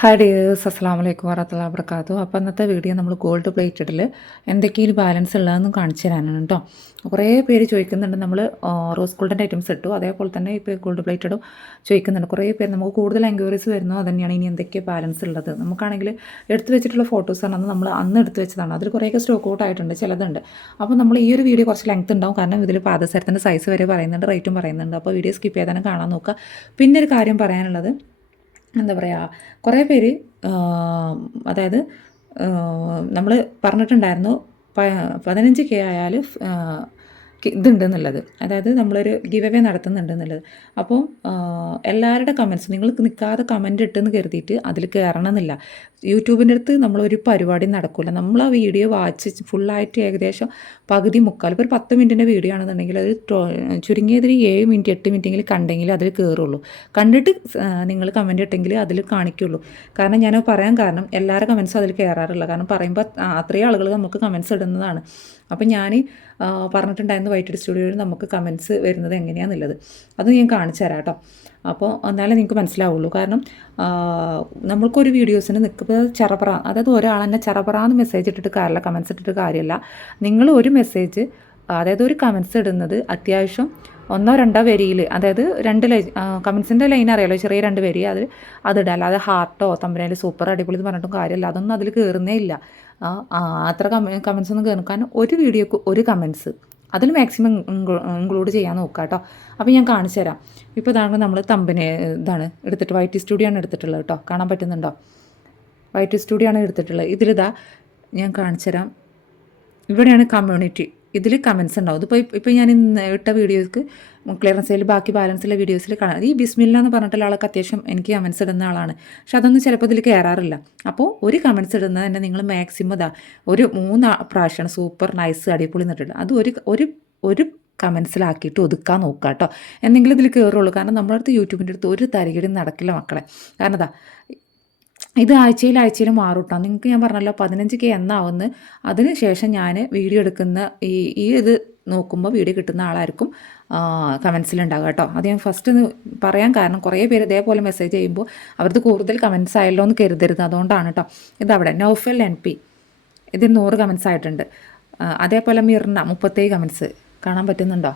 Hi dears അസ്സാം വലൈക്കും വറഹത്തുള്ള വർക്കാത്തു അപ്പോൾ അന്നത്തെ വീഡിയോ നമ്മൾ ഗോൾഡ് പ്ലേറ്റഡിൽ എന്തൊക്കെയൊരു ബാലൻസ് ഉള്ളതെന്നും കാണിച്ചു തരാനാണ് കേട്ടോ കുറേ പേര് ചോദിക്കുന്നുണ്ട് നമ്മൾ റോസ് ഗോൾഡിന്റെ ഐറ്റംസ് ഇട്ടു. അതേപോലെ തന്നെ ഇപ്പോൾ ഗോൾഡ് പ്ലേറ്റഡും ചോദിക്കുന്നുണ്ട്. കുറേ പേര് നമുക്ക് കൂടുതൽ എൻക്വയറീസ് വരുന്നു. തന്നെയാണ് ഇനി എന്തൊക്കെ ബാലൻസ് ഉള്ളത്. നമുക്കാണെങ്കിൽ എടുത്തു വെച്ചിട്ടുള്ള ഫോട്ടോസാണ് അന്ന് നമ്മൾ അന്ന് എടുത്തു വെച്ചതാണ്. അതിൽ കുറേയൊക്കെ സ്റ്റോക്ക് ഔട്ട് ആയിട്ടുണ്ട് ചിലതുണ്ട്. അപ്പോൾ നമ്മൾ ഈ ഒരു വീഡിയോ കുറച്ച് ലെങ്ത് ഉണ്ടാവും. കാരണം ഇതിൽ പാദസരത്തിന്റെ സൈസ് വരെ പറയുന്നുണ്ട് റേറ്റും പറയുന്നുണ്ട്. അപ്പോൾ വീഡിയോ സ്കിപ്പ് ചെയ്താലും കാണാൻ നോക്കുക. പിന്നെ ഒരു കാര്യം പറയാനുള്ളത് എന്താ പറയുക കുറേ പേര് അതായത് നമ്മൾ പറഞ്ഞിട്ടുണ്ടായിരുന്നു പതിനഞ്ച് കെ ആയാൽ ഇതുണ്ടെന്നുള്ളത്. അതായത് നമ്മളൊരു ഗിവ് അവേ നടത്തുന്നുണ്ട് എന്നുള്ളത് അപ്പോൾ എല്ലാവരുടെ കമൻസ് നിങ്ങൾ നിൽക്കാതെ കമന്റ് ഇട്ടെന്ന് കരുതിയിട്ട് അതിൽ കയറണം എന്നില്ല യൂട്യൂബിന്റെ അടുത്ത് നമ്മളൊരു പരിപാടി നടക്കില്ല നമ്മൾ ആ വീഡിയോ വാച്ച് ഫുള്ളായിട്ട് ഏകദേശം പകുതി മുക്കാൽ ഇപ്പോൾ ഒരു പത്ത് മിനിറ്റിന്റെ വീഡിയോ ആണെന്നുണ്ടെങ്കിൽ അത് ചുരുങ്ങിയത് ഏഴ് മിനിറ്റ് എട്ട് മിനിറ്റെങ്കിൽ കണ്ടെങ്കിൽ അതിൽ കയറുള്ളൂ കണ്ടിട്ട് നിങ്ങൾ കമന്റ് ഇട്ടെങ്കിൽ അതിൽ കാണിക്കുള്ളൂ. കാരണം ഞാൻ പറയാൻ കാരണം എല്ലാവരുടെ കമൻസും അതിൽ കയറാറില്ല കാരണം പറയുമ്പോൾ അത്രയും ആളുകൾ നമുക്ക് കമൻസ് ഇടുന്നതാണ്. അപ്പം ഞാൻ പറഞ്ഞിട്ടുണ്ടായിരുന്നു വൈറ്റ് സ്റ്റുഡിയോയിൽ നമുക്ക് കമൻസ് വരുന്നത് എങ്ങനെയാണെന്നുള്ളത് അത് ഞാൻ കാണിച്ചു തരാം കേട്ടോ. അപ്പോൾ എന്നാലേ നിങ്ങൾക്ക് മനസ്സിലാവുള്ളൂ. കാരണം നമ്മൾക്കൊരു വീഡിയോസിന് നിൽക്കുന്നത് ചെറപറ അതായത് ഒരാൾ തന്നെ ചെറപറാന്ന് മെസ്സേജ് ഇട്ടിട്ട് കാര്യമില്ല കമൻസ് ഇട്ടിട്ട് കാര്യമില്ല നിങ്ങൾ ഒരു മെസ്സേജ് അതായത് ഒരു കമൻസ് ഇടുന്നത് അത്യാവശ്യം ഒന്നോ രണ്ടോ വരിയിൽ അതായത് രണ്ട് ലൈ കമൻസിന്റെ ലൈൻ അറിയാലോ ചെറിയ രണ്ട് വരി അത് അതിടാം അല്ലാതെ ഹാർട്ടോ തമ്പനയിൽ സൂപ്പർ അടിപൊളി എന്ന് പറഞ്ഞിട്ടും കാര്യമില്ല അതൊന്നും അതിൽ കയറുന്നേ ഇല്ല. അത്ര കമ കമൻസ് ഒന്നും കയറും കാരണം ഒരു വീഡിയോക്ക് ഒരു കമൻസ് അതിൽ മാക്സിമം ഇൻക്ലൂഡ് ചെയ്യാൻ നോക്കുക കേട്ടോ അപ്പോൾ ഞാൻ കാണിച്ചു തരാം. ഇപ്പോൾ ഇതാണ് നമ്മൾ തമ്പിനെ ഇതാണ് എടുത്തിട്ട് വൈറ്റ് സ്റ്റുഡിയോ ആണ് എടുത്തിട്ടുള്ളത് കേട്ടോ കാണാൻ പറ്റുന്നുണ്ടോ? വൈറ്റ് സ്റ്റുഡിയോ ആണ് എടുത്തിട്ടുള്ളത്. ഇതിലിതാ ഞാൻ കാണിച്ചു തരാം. ഇവിടെയാണ് കമ്മ്യൂണിറ്റി ഇതിൽ കമൻസ് ഉണ്ടാവും. ഇതിപ്പോൾ ഇപ്പോൾ ഞാൻ ഇട്ട വീഡിയോക്ക് ക്ലിയറൻസിൽ ബാക്കി ബാലൻസിലെ വീഡിയോസിൽ കാണാം. ഈ ബിസ്മില്ല എന്ന് പറഞ്ഞിട്ടുള്ള ആളൊക്കെ അത്യാവശ്യം എനിക്ക് കമൻസ് ഇടുന്ന ആളാണ്. പക്ഷെ അതൊന്നും ചിലപ്പോൾ ഇതിൽ കയറാറില്ല അപ്പോൾ ഒരു കമൻസ് ഇടുന്നത് തന്നെ നിങ്ങൾ മാക്സിമം ഇതാ ഒരു മൂന്ന് പ്രാവശ്യമാണ് സൂപ്പർ നൈസ് അടിപൊളി എന്നിട്ടുണ്ട് അത് ഒരു ഒരു ഒരു കമൻസിലാക്കിയിട്ട് ഒതുക്കാൻ നോക്കുക കേട്ടോ. എന്തെങ്കിലും ഇതിൽ കയറുള്ളൂ കാരണം നമ്മുടെ യൂട്യൂബിന്റെ അടുത്ത് ഒരു തരികിടും നടക്കില്ല മക്കളെ. കാരണം ഇതാ ഇത് ആഴ്ചയിൽ ആഴ്ചയിൽ മാറും നിങ്ങൾക്ക് ഞാൻ പറഞ്ഞല്ലോ പതിനഞ്ച് കെ എന്നാവുന്ന. അതിന് ശേഷം ഞാൻ വീഡിയോ എടുക്കുന്ന ഈ ഈ ഇത് നോക്കുമ്പോൾ വീഡിയോ കിട്ടുന്ന ആളായിരിക്കും കമൻസിലുണ്ടാകുക കേട്ടോ. അത് ഞാൻ ഫസ്റ്റ് പറയാൻ കാരണം കുറേ പേര് ഇതേപോലെ മെസ്സേജ് ചെയ്യുമ്പോൾ അവർക്ക് കൂടുതൽ കമൻസ് ആയല്ലോ എന്ന് കരുതരുത്. അതുകൊണ്ടാണ് കേട്ടോ ഇതവിടെ നൗഫൽ എൻ പി ഇതിന് നൂറ് കമൻസ് ആയിട്ടുണ്ട്. അതേപോലെ മിർന മുപ്പത്തേഴ് കമൻസ് കാണാൻ പറ്റുന്നുണ്ടോ?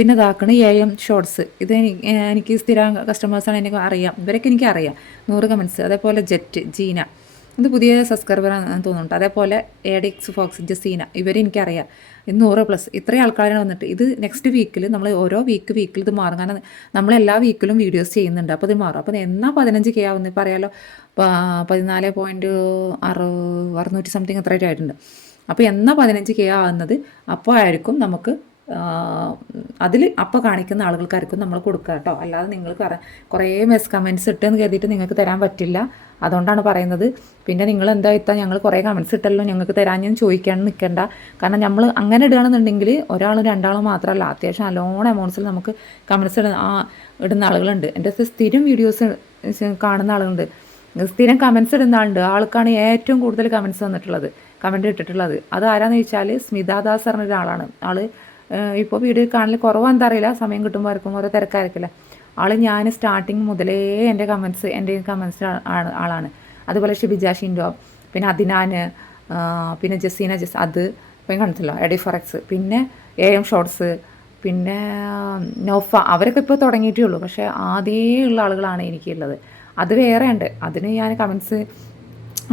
പിന്നെ ഇതാക്കണ എ എം ഷോർട്സ്. ഇത് എനിക്ക് സ്ഥിര കസ്റ്റമേഴ്സാണ് എനിക്ക് അറിയാം. ഇവരൊക്കെ എനിക്ക് അറിയാം. നൂറ് കമൻസ് അതേപോലെ ജെറ്റ് ജീന. ഇത് പുതിയ സബ്സ്ക്രൈബർ തോന്നുന്നുണ്ട്. അതേപോലെ എഡിക്സ് ഫോക്സ് ജസീന ഇവരെ എനിക്കറിയാം. ഇത് നൂറ് പ്ലസ് ഇത്രയും ആൾക്കാരാണ് വന്നിട്ട് ഇത് നെക്സ്റ്റ് വീക്കിൽ നമ്മൾ ഓരോ വീക്ക് വീക്കിൽ ഇത് മാറും. കാരണം നമ്മൾ എല്ലാ വീക്കിലും വീഡിയോസ് ചെയ്യുന്നുണ്ട്. അപ്പോൾ ഇത് മാറും. അപ്പോൾ എന്നാൽ പതിനഞ്ച് കെ ആവുന്ന പറയാലോ? പ- പതിനാല് പോയിന്റ് അറു അറുന്നൂറ്റി സംതിങ് എത്ര ആയിട്ടുണ്ട്. അപ്പോൾ എന്നാൽ പതിനഞ്ച് കെ ആവുന്നത്? അപ്പോൾ ആയിരിക്കും നമുക്ക് അതിൽ അപ്പോൾ കാണിക്കുന്ന ആളുകൾക്കായിരിക്കും നമ്മൾ കൊടുക്കുക കേട്ടോ. അല്ലാതെ നിങ്ങൾ കുറേ മെസ് കമൻസ് ഇട്ടെന്ന് കരുതിയിട്ട് നിങ്ങൾക്ക് തരാൻ പറ്റില്ല. അതുകൊണ്ടാണ് പറയുന്നത്. പിന്നെ നിങ്ങൾ എന്താ ഇത്താ ഞങ്ങൾ കുറേ കമൻസ് ഇട്ടല്ലോ ഞങ്ങൾക്ക് തരാൻ ഞാൻ ചോദിക്കാൻ നിൽക്കേണ്ട കാരണം നമ്മൾ അങ്ങനെ ഇടുകയാണെന്നുണ്ടെങ്കിൽ ഒരാളും രണ്ടാളും മാത്രമല്ല. അത്യാവശ്യം നല്ലോണം എമൗണ്ട്സിൽ നമുക്ക് കമൻസ് ഇടുന്ന ആ ഇടുന്ന ആളുകളുണ്ട്. എന്റെ സ്ഥിരം വീഡിയോസ് കാണുന്ന ആളുകളുണ്ട്. സ്ഥിരം കമൻസ് ഇടുന്ന ആളുണ്ട്. ആൾക്കാണ് ഏറ്റവും കൂടുതൽ കമൻസ് വന്നിട്ടുള്ളത് കമന്റ് ഇട്ടിട്ടുള്ളത്. അത് ആരാന്ന് ചോദിച്ചാൽ സ്മിതാദാസ് പറഞ്ഞ ഒരാളാണ് ആൾ ഇപ്പോൾ വീഡിയോ കാണൽ കുറവാന്താ അറിയില്ല. സമയം കിട്ടുമ്പോൾ ആർക്കും ഓരോ തിരക്കായിരിക്കില്ല. ആൾ ഞാൻ സ്റ്റാർട്ടിങ് മുതലേ എന്റെ കമൻസ് എന്റെ കമൻസ് ആളാണ്. അതുപോലെ ഷിബിജ ഷിൻഡോ പിന്നെ അദിനാന് പിന്നെ ജസീന ജസ് അത് ഇപ്പം കണ്ടിട്ടില്ല. എഡി ഫോറക്സ് പിന്നെ എ എം ഷോർട്സ് പിന്നെ നോഫ അവരൊക്കെ ഇപ്പോൾ തുടങ്ങിയിട്ടേ ഉള്ളൂ. പക്ഷേ ആദ്യേ ഉള്ള ആളുകളാണ് എനിക്കുള്ളത്. അത് വേറെ ഉണ്ട് അതിന് ഞാൻ കമൻസ്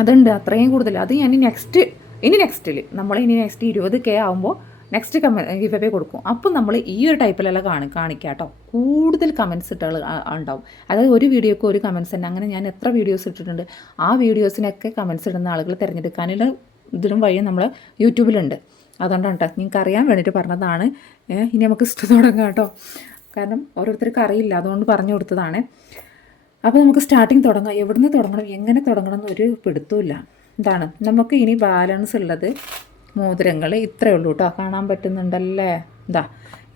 അതുണ്ട്. അത്രയും കൂടുതൽ. അത് ഞാൻ നെക്സ്റ്റ് ഇനി നെക്സ്റ്റിൽ നമ്മൾ ഇനി നെക്സ്റ്റ് ഇരുപത് കെ ആകുമ്പോൾ നെക്സ്റ്റ് കമ ഗിവ് അവേ കൊടുക്കും. അപ്പം നമ്മൾ ഈ ഒരു ടൈപ്പിലെല്ലാം കാണി കാണിക്കുക കേട്ടോ കൂടുതൽ കമൻസ് ഇട്ടുകൾ ഉണ്ടാവും. അതായത് ഒരു വീഡിയോക്ക് ഒരു കമൻസ് തന്നെ. അങ്ങനെ ഞാൻ എത്ര വീഡിയോസ് ഇട്ടിട്ടുണ്ട്. ആ വീഡിയോസിനൊക്കെ കമൻസ് ഇടുന്ന ആളുകൾ തിരഞ്ഞെടുക്കാനുള്ള ഇതിലും വഴി നമ്മൾ യൂട്യൂബിലുണ്ട്. അതുകൊണ്ടാണ് കേട്ടോ നിങ്ങൾക്ക് അറിയാൻ വേണ്ടിയിട്ട് പറഞ്ഞതാണ്. ഇനി നമുക്ക് ഇഷ്ടം തുടങ്ങാം കേട്ടോ കാരണം ഓരോരുത്തർക്കും അറിയില്ല. അതുകൊണ്ട് പറഞ്ഞു കൊടുത്തതാണ്. അപ്പോൾ നമുക്ക് സ്റ്റാർട്ടിങ് തുടങ്ങാം. എവിടുന്ന് തുടങ്ങണം? എങ്ങനെ തുടങ്ങണം എന്നൊരു പിടുത്തമില്ല ഇതാണ്. നമുക്ക് ഇനി ബാലൻസ് ഉള്ളത്. മോതിരങ്ങൾ ഇത്രയേ ഉള്ളൂ കേട്ടോ കാണാൻ പറ്റുന്നുണ്ടല്ലേ? ഇതാ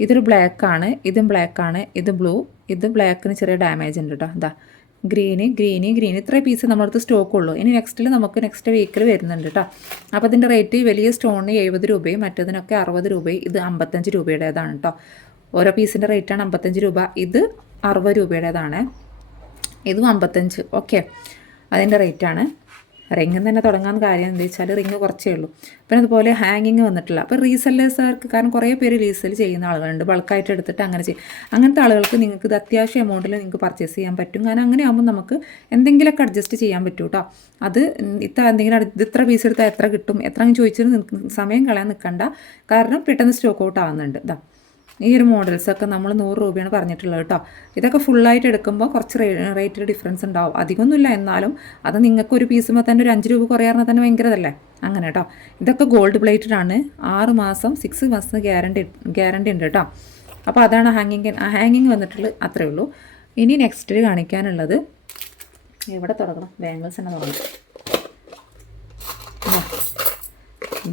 ഇതൊരു ബ്ലാക്ക് ആണ്. ഇതും ബ്ലാക്ക് ആണ്. ഇത് ബ്ലൂ ഇത് ബ്ലാക്കിന് ചെറിയ ഡാമേജ് ഉണ്ട് കേട്ടോ ഇതാ ഗ്രീന് ഗ്രീന് ഗ്രീൻ ഇത്ര പീസ് നമ്മളടുത്ത് സ്റ്റോക്ക് ഉള്ളൂ. ഇനി നെക്സ്റ്റിൽ നമുക്ക് നെക്സ്റ്റ് വീക്കിൽ വരുന്നുണ്ട് കേട്ടോ അപ്പോൾ അതിന്റെ റേറ്റ് വലിയ സ്റ്റോണിന് എഴുപത് രൂപയും മറ്റേതിനൊക്കെ അറുപത് രൂപയും. ഇത് അമ്പത്തഞ്ച് രൂപയുടേതാണ് കേട്ടോ ഓരോ പീസിന്റെ റേറ്റാണ് അമ്പത്തഞ്ച് രൂപ. ഇത് അറുപത് രൂപയുടേതാണ്. ഇതും അമ്പത്തഞ്ച്. ഓക്കെ അതിന്റെ റേറ്റാണ് റിങ്ങിൽ തന്നെ തുടങ്ങാൻ കാര്യം എന്താ വെച്ചാൽ റിങ് കുറച്ചേ ഉള്ളൂ. പിന്നെ അതുപോലെ ഹാങ്ങിങ് വന്നിട്ടില്ല. അപ്പോൾ റീസെല്ലേഴ്സുകാർക്ക് കാരണം കുറേ പേര് റീസെൽ ചെയ്യുന്ന ആളുകളുണ്ട്. ബൾക്കായിട്ട് എടുത്തിട്ട് അങ്ങനെ ചെയ്യും. അങ്ങനത്തെ ആളുകൾക്ക് നിങ്ങൾക്ക് ഇത് അത്യാവശ്യം എമൗണ്ടിൽ നിങ്ങൾക്ക് പർച്ചേസ് ചെയ്യാൻ പറ്റും. കാരണം അങ്ങനെ ആകുമ്പോൾ നമുക്ക് എന്തെങ്കിലുമൊക്കെ അഡ്ജസ്റ്റ് ചെയ്യാൻ പറ്റും കേട്ടോ അത് ഇത്ര എന്തെങ്കിലും ഇത് ഇത്ര പീസ് എടുത്താൽ എത്ര കിട്ടും? എത്ര ചോദിച്ചിട്ട് സമയം കളയാൻ നിൽക്കണ്ട കാരണം പെട്ടെന്ന് സ്റ്റോക്ക് ഔട്ട് ആവുന്നുണ്ട്. ഇതാ ഈ ഒരു മോഡൽസൊക്കെ നമ്മൾ നൂറ് രൂപയാണ് പറഞ്ഞിട്ടുള്ളത് കേട്ടോ. ഇതൊക്കെ ഫുള്ളായിട്ട് എടുക്കുമ്പോൾ കുറച്ച് റേറ്റിൽ ഡിഫറൻസ് ഉണ്ടാവും. അധികമൊന്നുമില്ല എന്നാലും അത് നിങ്ങൾക്ക് ഒരു പീസുമ്പോൾ തന്നെ ഒരു അഞ്ച് രൂപ കുറയാറുന്ന തന്നെ ഭയങ്കരതല്ലേ? അങ്ങനെ കേട്ടോ. ഇതൊക്കെ ഗോൾഡ് പ്ലേറ്റഡ് ആണ്. ആറ് മാസം സിക്സ് മാസം ഗ്യാരണ്ടി ഗ്യാരണ്ടി ഉണ്ട് കേട്ടോ. അപ്പോൾ അതാണ് ഹാങ്ങിങ് ഹാങ്ങിങ് വന്നിട്ടുള്ളത് അത്രേ ഉള്ളൂ. ഇനി നെക്സ്റ്റ് കാണിക്കാനുള്ളത്. എവിടെ തുടങ്ങണം? ബാംഗിൾസ് തന്നെ തുടങ്ങണം.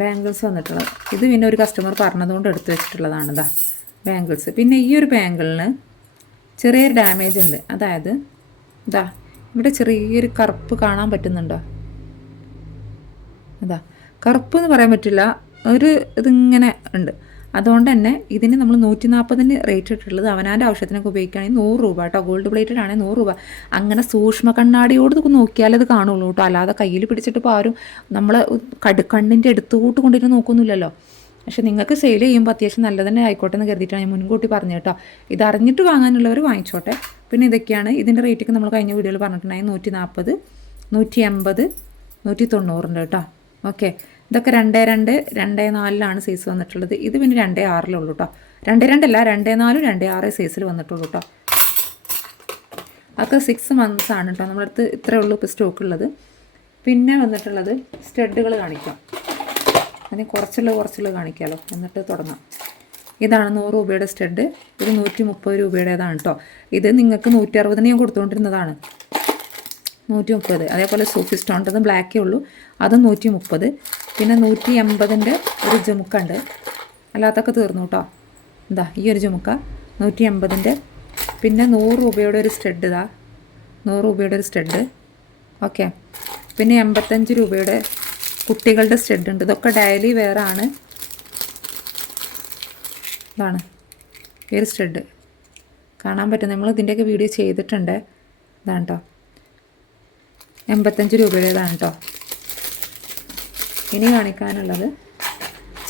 ബാംഗിൾസ് വന്നിട്ടുള്ളത്. ഇത് പിന്നെ ഒരു കസ്റ്റമർ പറഞ്ഞതുകൊണ്ട് എടുത്തു വെച്ചിട്ടുള്ളതാണ് ബാംഗിൾസ്. പിന്നെ ഈ ഒരു ബാംഗിളിന് ചെറിയൊരു ഡാമേജ് ഉണ്ട്. അതായത് ഇതാ ഇവിടെ ചെറിയൊരു കറുപ്പ് കാണാൻ പറ്റുന്നുണ്ടോ? അതാ കറുപ്പ് എന്ന് പറയാൻ പറ്റില്ല. ഒരു ഇതിങ്ങനെ ഉണ്ട്. അതുകൊണ്ട് തന്നെ ഇതിന് നമ്മൾ നൂറ്റി നാൽപ്പതിന് റേറ്റ് ഇട്ടിട്ടുള്ളത് അവനാന്റെ ആവശ്യത്തിനൊക്കെ ഉപയോഗിക്കുകയാണെങ്കിൽ നൂറ് രൂപ കേട്ടോ. ഗോൾഡ് പ്ലേറ്റഡ് ആണെങ്കിൽ നൂറ് രൂപ. അങ്ങനെ സൂക്ഷ്മ കണ്ണാടിയോട് നോക്കിയാലത് കാണുള്ളൂ കേട്ടോ. അല്ലാതെ കയ്യിൽ പിടിച്ചിട്ട് ഇപ്പോൾ ആരും നമ്മൾ കടുക്കണ്ണിന്റെ എടുത്തുകൂട്ട് കൊണ്ടിട്ട് നോക്കൊന്നുമില്ലല്ലോ. പക്ഷെ നിങ്ങൾക്ക് സെയിൽ ചെയ്യുമ്പോൾ അത്യാവശ്യം നല്ല തന്നെ ആയിക്കോട്ടെ എന്ന് കരുതിയിട്ടാണ് ഞാൻ മുൻകൂട്ടി പറഞ്ഞു കേട്ടോ. ഇത് അറിഞ്ഞിട്ട് വാങ്ങാനുള്ളവർ വാങ്ങിച്ചോട്ടെ. പിന്നെ ഇതൊക്കെയാണ് ഇതിന്റെ റേറ്റൊക്കെ നമ്മൾ കഴിഞ്ഞ വീഡിയോയിൽ പറഞ്ഞിട്ടുണ്ടായി. നൂറ്റി നാൽപ്പത് നൂറ്റി എൺപത് നൂറ്റി തൊണ്ണൂറിന്റെ കേട്ടോ. ഓക്കെ ഇതൊക്കെ രണ്ടേ രണ്ട് രണ്ടേ നാലിലാണ് സൈസ് വന്നിട്ടുള്ളത്. ഇത് പിന്നെ രണ്ടേ ആറിലുള്ളൂ കേട്ടോ. രണ്ടേ രണ്ടല്ല രണ്ടേ നാലും രണ്ടേ ആറ് സൈസിൽ വന്നിട്ടുള്ളൂ കേട്ടോ. അതൊക്കെ സിക്സ് മന്ത്സ് ആണ് കേട്ടോ. നമ്മളടുത്ത് ഇത്രയേ ഉള്ളൂ ഇപ്പോൾ സ്റ്റോക്ക് ഉള്ളത്. പിന്നെ വന്നിട്ടുള്ളത് സ്റ്റഡുകൾ കാണിക്കാം. അതിന് കുറച്ചുള്ള കുറച്ചുള്ള കാണിക്കാമല്ലോ എന്നിട്ട് തുടങ്ങാം. ഇതാണ് നൂറ് രൂപയുടെ സ്റ്റഡ്. ഇത് നൂറ്റി മുപ്പത് രൂപയുടേതാണ് കേട്ടോ ഇത് നിങ്ങൾക്ക് നൂറ്റി അറുപതിന് ഞാൻ കൊടുത്തുകൊണ്ടിരുന്നതാണ്. നൂറ്റി മുപ്പത് അതേപോലെ സൂഫി സ്റ്റോണിന്റെ ബ്ലാക്കേ ഉള്ളൂ. അത് നൂറ്റി മുപ്പത് പിന്നെ നൂറ്റി എൺപതിന്റെ ഒരു ജുമുക്കുണ്ട്. അല്ലാത്തൊക്കെ തീർന്നു കേട്ടോ എന്താ ഈ ഒരു ജുമുക്ക. നൂറ്റി എൺപതിന്റെ പിന്നെ നൂറ് രൂപയുടെ ഒരു സ്റ്റഡ് ഇതാ. നൂറ് രൂപയുടെ ഒരു സ്റ്റഡ്. ഓക്കെ. പിന്നെ എൺപത്തഞ്ച് രൂപയുടെ കുട്ടികളുടെ സ്റ്റെഡ് ഉണ്ട്. ഇതൊക്കെ ഡയലി വേറാണ് ഇതാണ്. ഈ സ്റ്റഡ് കാണാൻ പറ്റും. നമ്മൾ ഇതിന്റെയൊക്കെ വീഡിയോ ചെയ്തിട്ടുണ്ട്. ഇതാണ് കേട്ടോ എൺപത്തഞ്ച് രൂപയുടേതാണ് കേട്ടോ ഇനി കാണിക്കാനുള്ളത്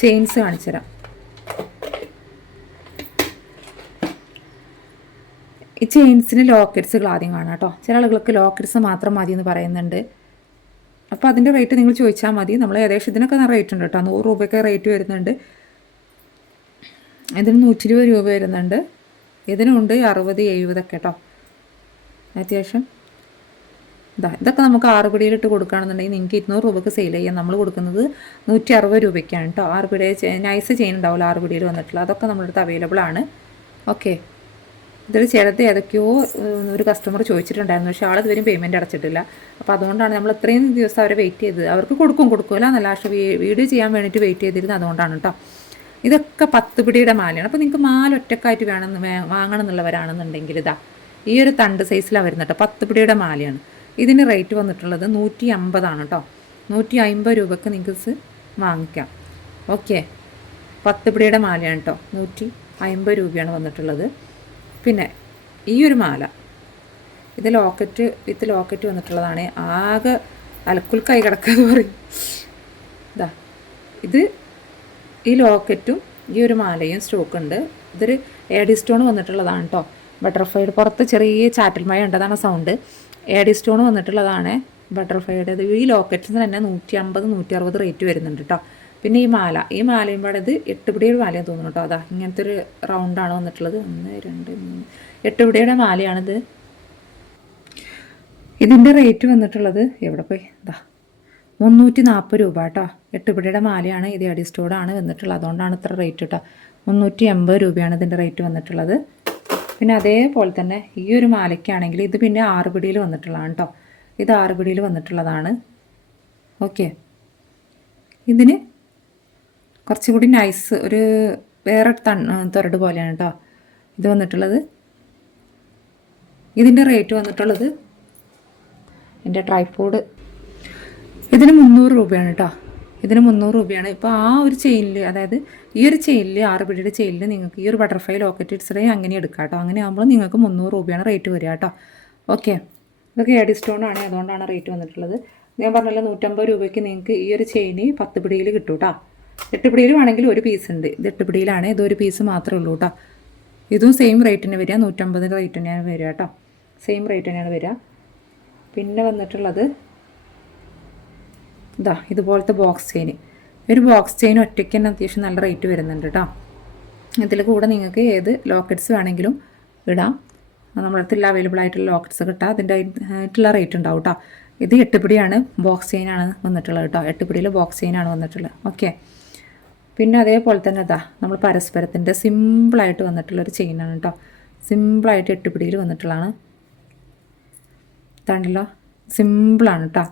ചെയിൻസ് കാണിച്ചു തരാം ഈ ചെയിൻസിന് ലോക്കറ്റ്സുകൾ ആദ്യം കാണാം കേട്ടോ ചില ആളുകൾക്ക് ലോക്കറ്റ്സ് മാത്രം മതി എന്ന് പറയുന്നുണ്ട്. അപ്പോൾ അതിന്റെ റേറ്റ് നിങ്ങൾ ചോദിച്ചാൽ മതി. നമ്മൾ ഏകദേശം ഇതിനൊക്കെ റേറ്റ് ഉണ്ട് കേട്ടോ. നൂറ് രൂപയൊക്കെ റേറ്റ് വരുന്നുണ്ട്. ഇതിന് നൂറ്റി ഇരുപത് രൂപ വരുന്നുണ്ട്. ഇതിനുണ്ട് അറുപത് എഴുപതൊക്കെ കേട്ടോ. അത്യാവശ്യം. ഇതാ ഇതൊക്കെ നമുക്ക് ആറ് പിടിയിലിട്ട് കൊടുക്കുകയാണെന്നുണ്ടെങ്കിൽ നിങ്ങൾക്ക് ഇരുന്നൂറ് രൂപയ്ക്ക് സെയിൽ ചെയ്യാം. നമ്മൾ കൊടുക്കുന്നത് നൂറ്റി അറുപത് രൂപയ്ക്കാണ് കേട്ടോ. ആറ് പിടി നൈസ് ചെയിൻ ഉണ്ടാവില്ല ആറ് പിടിയിൽ വന്നിട്ടുള്ള. അതൊക്കെ നമ്മളടുത്ത് അവൈലബിൾ ആണ്. ഓക്കെ ഇതൊരു ചിലത് ഏതൊക്കെയോ ഒരു കസ്റ്റമർ ചോദിച്ചിട്ടുണ്ടായിരുന്നു. പക്ഷേ ആൾ ഇതുവരെയും പേയ്മെന്റ് അടച്ചിട്ടില്ല. അപ്പോൾ അതുകൊണ്ടാണ് നമ്മൾ ഇത്രയും ദിവസം അവരെ വെയിറ്റ് ചെയ്തത്. അവർക്ക് കൊടുക്കും കൊടുക്കില്ല എന്നല്ല പക്ഷേ വീഡിയോ ചെയ്യാൻ വേണ്ടിയിട്ട് വെയിറ്റ് ചെയ്തിരുന്നത് അതുകൊണ്ടാണ് കേട്ടോ ഇതൊക്കെ പത്ത് പിടിയുടെ മാലയാണ്. അപ്പോൾ നിങ്ങൾക്ക് മാല ഒറ്റക്കായിട്ട് വാങ്ങണമെന്നുള്ളവരാണെന്നുണ്ടെങ്കിൽ വാങ്ങണം എന്നുള്ളവരാണെന്നുണ്ടെങ്കിൽ ഇതാ ഈ ഒരു തണ്ട് സൈസിലാണ് വരുന്നത് കേട്ടോ പത്ത് പിടിയുടെ മാലയാണ്. ഇതിന് റേറ്റ് വന്നിട്ടുള്ളത് നൂറ്റി അമ്പതാണ് കേട്ടോ നൂറ്റി അമ്പത് രൂപക്ക് നിങ്ങൾക്ക് വാങ്ങിക്കാം. ഓക്കെ പത്ത് പിടിയുടെ മാലയാണ് കേട്ടോ നൂറ്റി അമ്പത് രൂപയാണ് വന്നിട്ടുള്ളത്. പിന്നെ ഈ ഒരു മാല ഇത് ലോക്കറ്റ് വിത്ത് ലോക്കറ്റ് വന്നിട്ടുള്ളതാണ്. ആകെ അലക്കുൽ കൈ കിടക്കാന്ന് പറയും. ഇതാ ഇത് ഈ ലോക്കറ്റും ഈ ഒരു മാലയും സ്റ്റോക്ക് ഉണ്ട്. ഇതൊരു ഏഡി സ്റ്റോൺ വന്നിട്ടുള്ളതാണ് കേട്ടോ ബട്ടർഫ്ലൈയുടെ പുറത്ത് ചെറിയ ചാറ്റൽ മഴ ഉണ്ട് അതാണ് സൗണ്ട് ഏഡി സ്റ്റോൺ വന്നിട്ടുള്ളതാണ് ബട്ടർഫ്ലൈയുടെ ഈ ലോക്കറ്റിന് തന്നെ നൂറ്റി അമ്പത് നൂറ്റി അറുപത് റേറ്റ് വരുന്നുണ്ട് കേട്ടോ പിന്നെ ഈ മാല. ഈ മാലയും പാടെ ഇത് എട്ട് പിടിയുടെ മാലയാണ് തോന്നുന്നു കേട്ടോ അതാ ഇങ്ങനത്തെ ഒരു റൗണ്ടാണ് വന്നിട്ടുള്ളത്. ഒന്ന് രണ്ട് മൂന്ന്. എട്ട് പിടിയുടെ മാലയാണിത് ഇതിന്റെ റേറ്റ് വന്നിട്ടുള്ളത് എവിടെ പോയി? ഇതാ മുന്നൂറ്റി നാൽപ്പത് രൂപ കേട്ടോ എട്ട് പിടിയുടെ മാലയാണ് ഇത് അടി സ്റ്റോഡാണ് വന്നിട്ടുള്ളത്. അതുകൊണ്ടാണ് ഇത്ര റേറ്റ് കേട്ടോ മുന്നൂറ്റി എൺപത് രൂപയാണ് ഇതിന്റെ റേറ്റ് വന്നിട്ടുള്ളത്. പിന്നെ അതേപോലെ തന്നെ ഈ ഒരു മാലയ്ക്കാണെങ്കിൽ ഇത് പിന്നെ ആറ് പിടിയിൽ വന്നിട്ടുള്ളതാണ് കേട്ടോ ഇത് ആറ് പിടിയിൽ വന്നിട്ടുള്ളതാണ്. ഓക്കെ. ഇതിന് കുറച്ചും കൂടി നൈസ് ഒരു വേറെ തൺ തുരട് പോലെയാണ് കേട്ടോ ഇത് വന്നിട്ടുള്ളത്. ഇതിന്റെ റേറ്റ് വന്നിട്ടുള്ളത് എന്റെ ട്രൈപ്പോഡ് ഇതിന് മുന്നൂറ് രൂപയാണ് കേട്ടോ ഇതിന് മുന്നൂറ് രൂപയാണ്. ഇപ്പോൾ ആ ഒരു ചെയിനിൽ അതായത് ഈ ഒരു ചെയിനിൽ ആറ് പിടിയുടെ ചെയിനിൽ നിങ്ങൾക്ക് ഈ ഒരു ബട്ടർഫ്ലൈ ലോക്കറ്റ് ഇട്സറേ അങ്ങനെ എടുക്കാം കേട്ടോ അങ്ങനെ ആകുമ്പോൾ നിങ്ങൾക്ക് മുന്നൂറ് രൂപയാണ് റേറ്റ് വരിക കേട്ടോ ഓക്കെ ഇതൊക്കെ എഡി സ്റ്റോൺ ആണ്? അതുകൊണ്ടാണ് റേറ്റ് വന്നിട്ടുള്ളത്. ഞാൻ പറഞ്ഞല്ലോ നൂറ്റമ്പത് രൂപയ്ക്ക് നിങ്ങൾക്ക് ഈ ഒരു ചെയിന് പത്ത് പിടിയിൽ കിട്ടും കേട്ടോ എട്ട് പിടിയിൽ വേണമെങ്കിൽ ഒരു പീസ് ഉണ്ട്. ഇത് എട്ടുപിടിയിലാണ്. ഇത് ഇതൊരു പീസ് മാത്രമേ ഉള്ളൂ കേട്ടോ ഇതും സെയിം റേറ്റിന് വരിക. നൂറ്റമ്പത് റേറ്റ് തന്നെയാണ് വരിക കേട്ടോ സെയിം റേറ്റ് തന്നെയാണ് വരിക. പിന്നെ വന്നിട്ടുള്ളത് ഇതാ ഇതുപോലത്തെ ബോക്സ് ചെയിൻ ഒരു ബോക്സ് ചെയിൻ ഒറ്റയ്ക്ക് തന്നെ അത്യാവശ്യം നല്ല റേറ്റ് വരുന്നുണ്ട് കേട്ടോ ഇതിൽ കൂടെ നിങ്ങൾക്ക് ഏത് ലോക്കറ്റ്സ് വേണമെങ്കിലും ഇടാം. നമ്മുടെ അടുത്തുള്ള അവൈലബിൾ ആയിട്ടുള്ള ലോക്കറ്റ്സ് കിട്ടാം അതിന്റെ ആയിട്ടുള്ള റേറ്റ് ഉണ്ടാവും കേട്ടോ ഇത് എട്ടുപിടിയാണ് ബോക്സ് ചെയിനാണ് വന്നിട്ടുള്ളത് കേട്ടോ എട്ടുപിടിയിൽ ബോക്സ് ചെയിനാണ് വന്നിട്ടുള്ളത്. ഓക്കെ പിന്നെ അതേപോലെ തന്നെ ഇതാ നമ്മൾ പരസ്പരത്തിന്റെ സിമ്പിളായിട്ട് വന്നിട്ടുള്ളൊരു ചെയിനാണ് കേട്ടോ. സിമ്പിളായിട്ട് എട്ടുപിടിയിൽ വന്നിട്ടുള്ളതാണ്. ഇതാണല്ലോ. സിമ്പിളാണ് കേട്ടോ.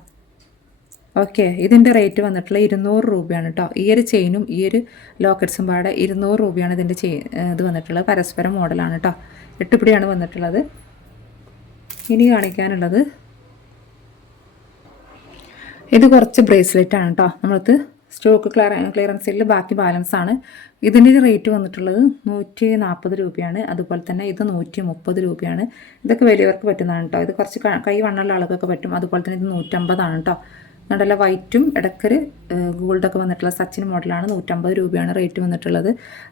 ഓക്കെ ഇതിന്റെ റേറ്റ് വന്നിട്ടുള്ള ഇരുന്നൂറ് രൂപയാണ് കേട്ടോ. ഈ ഒരു ചെയിനും ഈ ഒരു ലോക്കറ്റ്സും പാടെ ഇരുന്നൂറ് രൂപയാണ് ഇതിന്റെ ചെയിൻ ഇത് വന്നിട്ടുള്ളത്. പരസ്പരം മോഡലാണ് കേട്ടോ. എട്ടുപിടിയാണ് വന്നിട്ടുള്ളത്. ഇനി കാണിക്കാനുള്ളത്. ഇത് കുറച്ച് ബ്രേസ്ലെറ്റ് ആണ് കേട്ടോ. നമ്മളത് സ്റ്റോക്ക് ക്ലിയർ ക്ലിയറൻസിൽ ബാക്കി ബാലൻസ് ആണ്. ഇതിന്റെ റേറ്റ് വന്നിട്ടുള്ളത് നൂറ്റി നാൽപ്പത് രൂപയാണ്. അതുപോലെ തന്നെ ഇത് നൂറ്റി മുപ്പത് രൂപയാണ്. ഇതൊക്കെ വലിയവർക്ക് പറ്റുന്നതാണ് കേട്ടോ ഇത് കുറച്ച് കൈ വണ്ണുള്ള ആൾക്കൊക്കെ പറ്റും. അതുപോലെ തന്നെ ഇത് നൂറ്റമ്പതാണ് കേട്ടോ നല്ല വൈറ്റും ഇടക്കൊരു ഗോൾഡൊക്കെ വന്നിട്ടുള്ള സച്ചിൻ മോഡലാണ്. നൂറ്റമ്പത് രൂപയാണ് റേറ്റ് വന്നിട്ടുള്ളത്.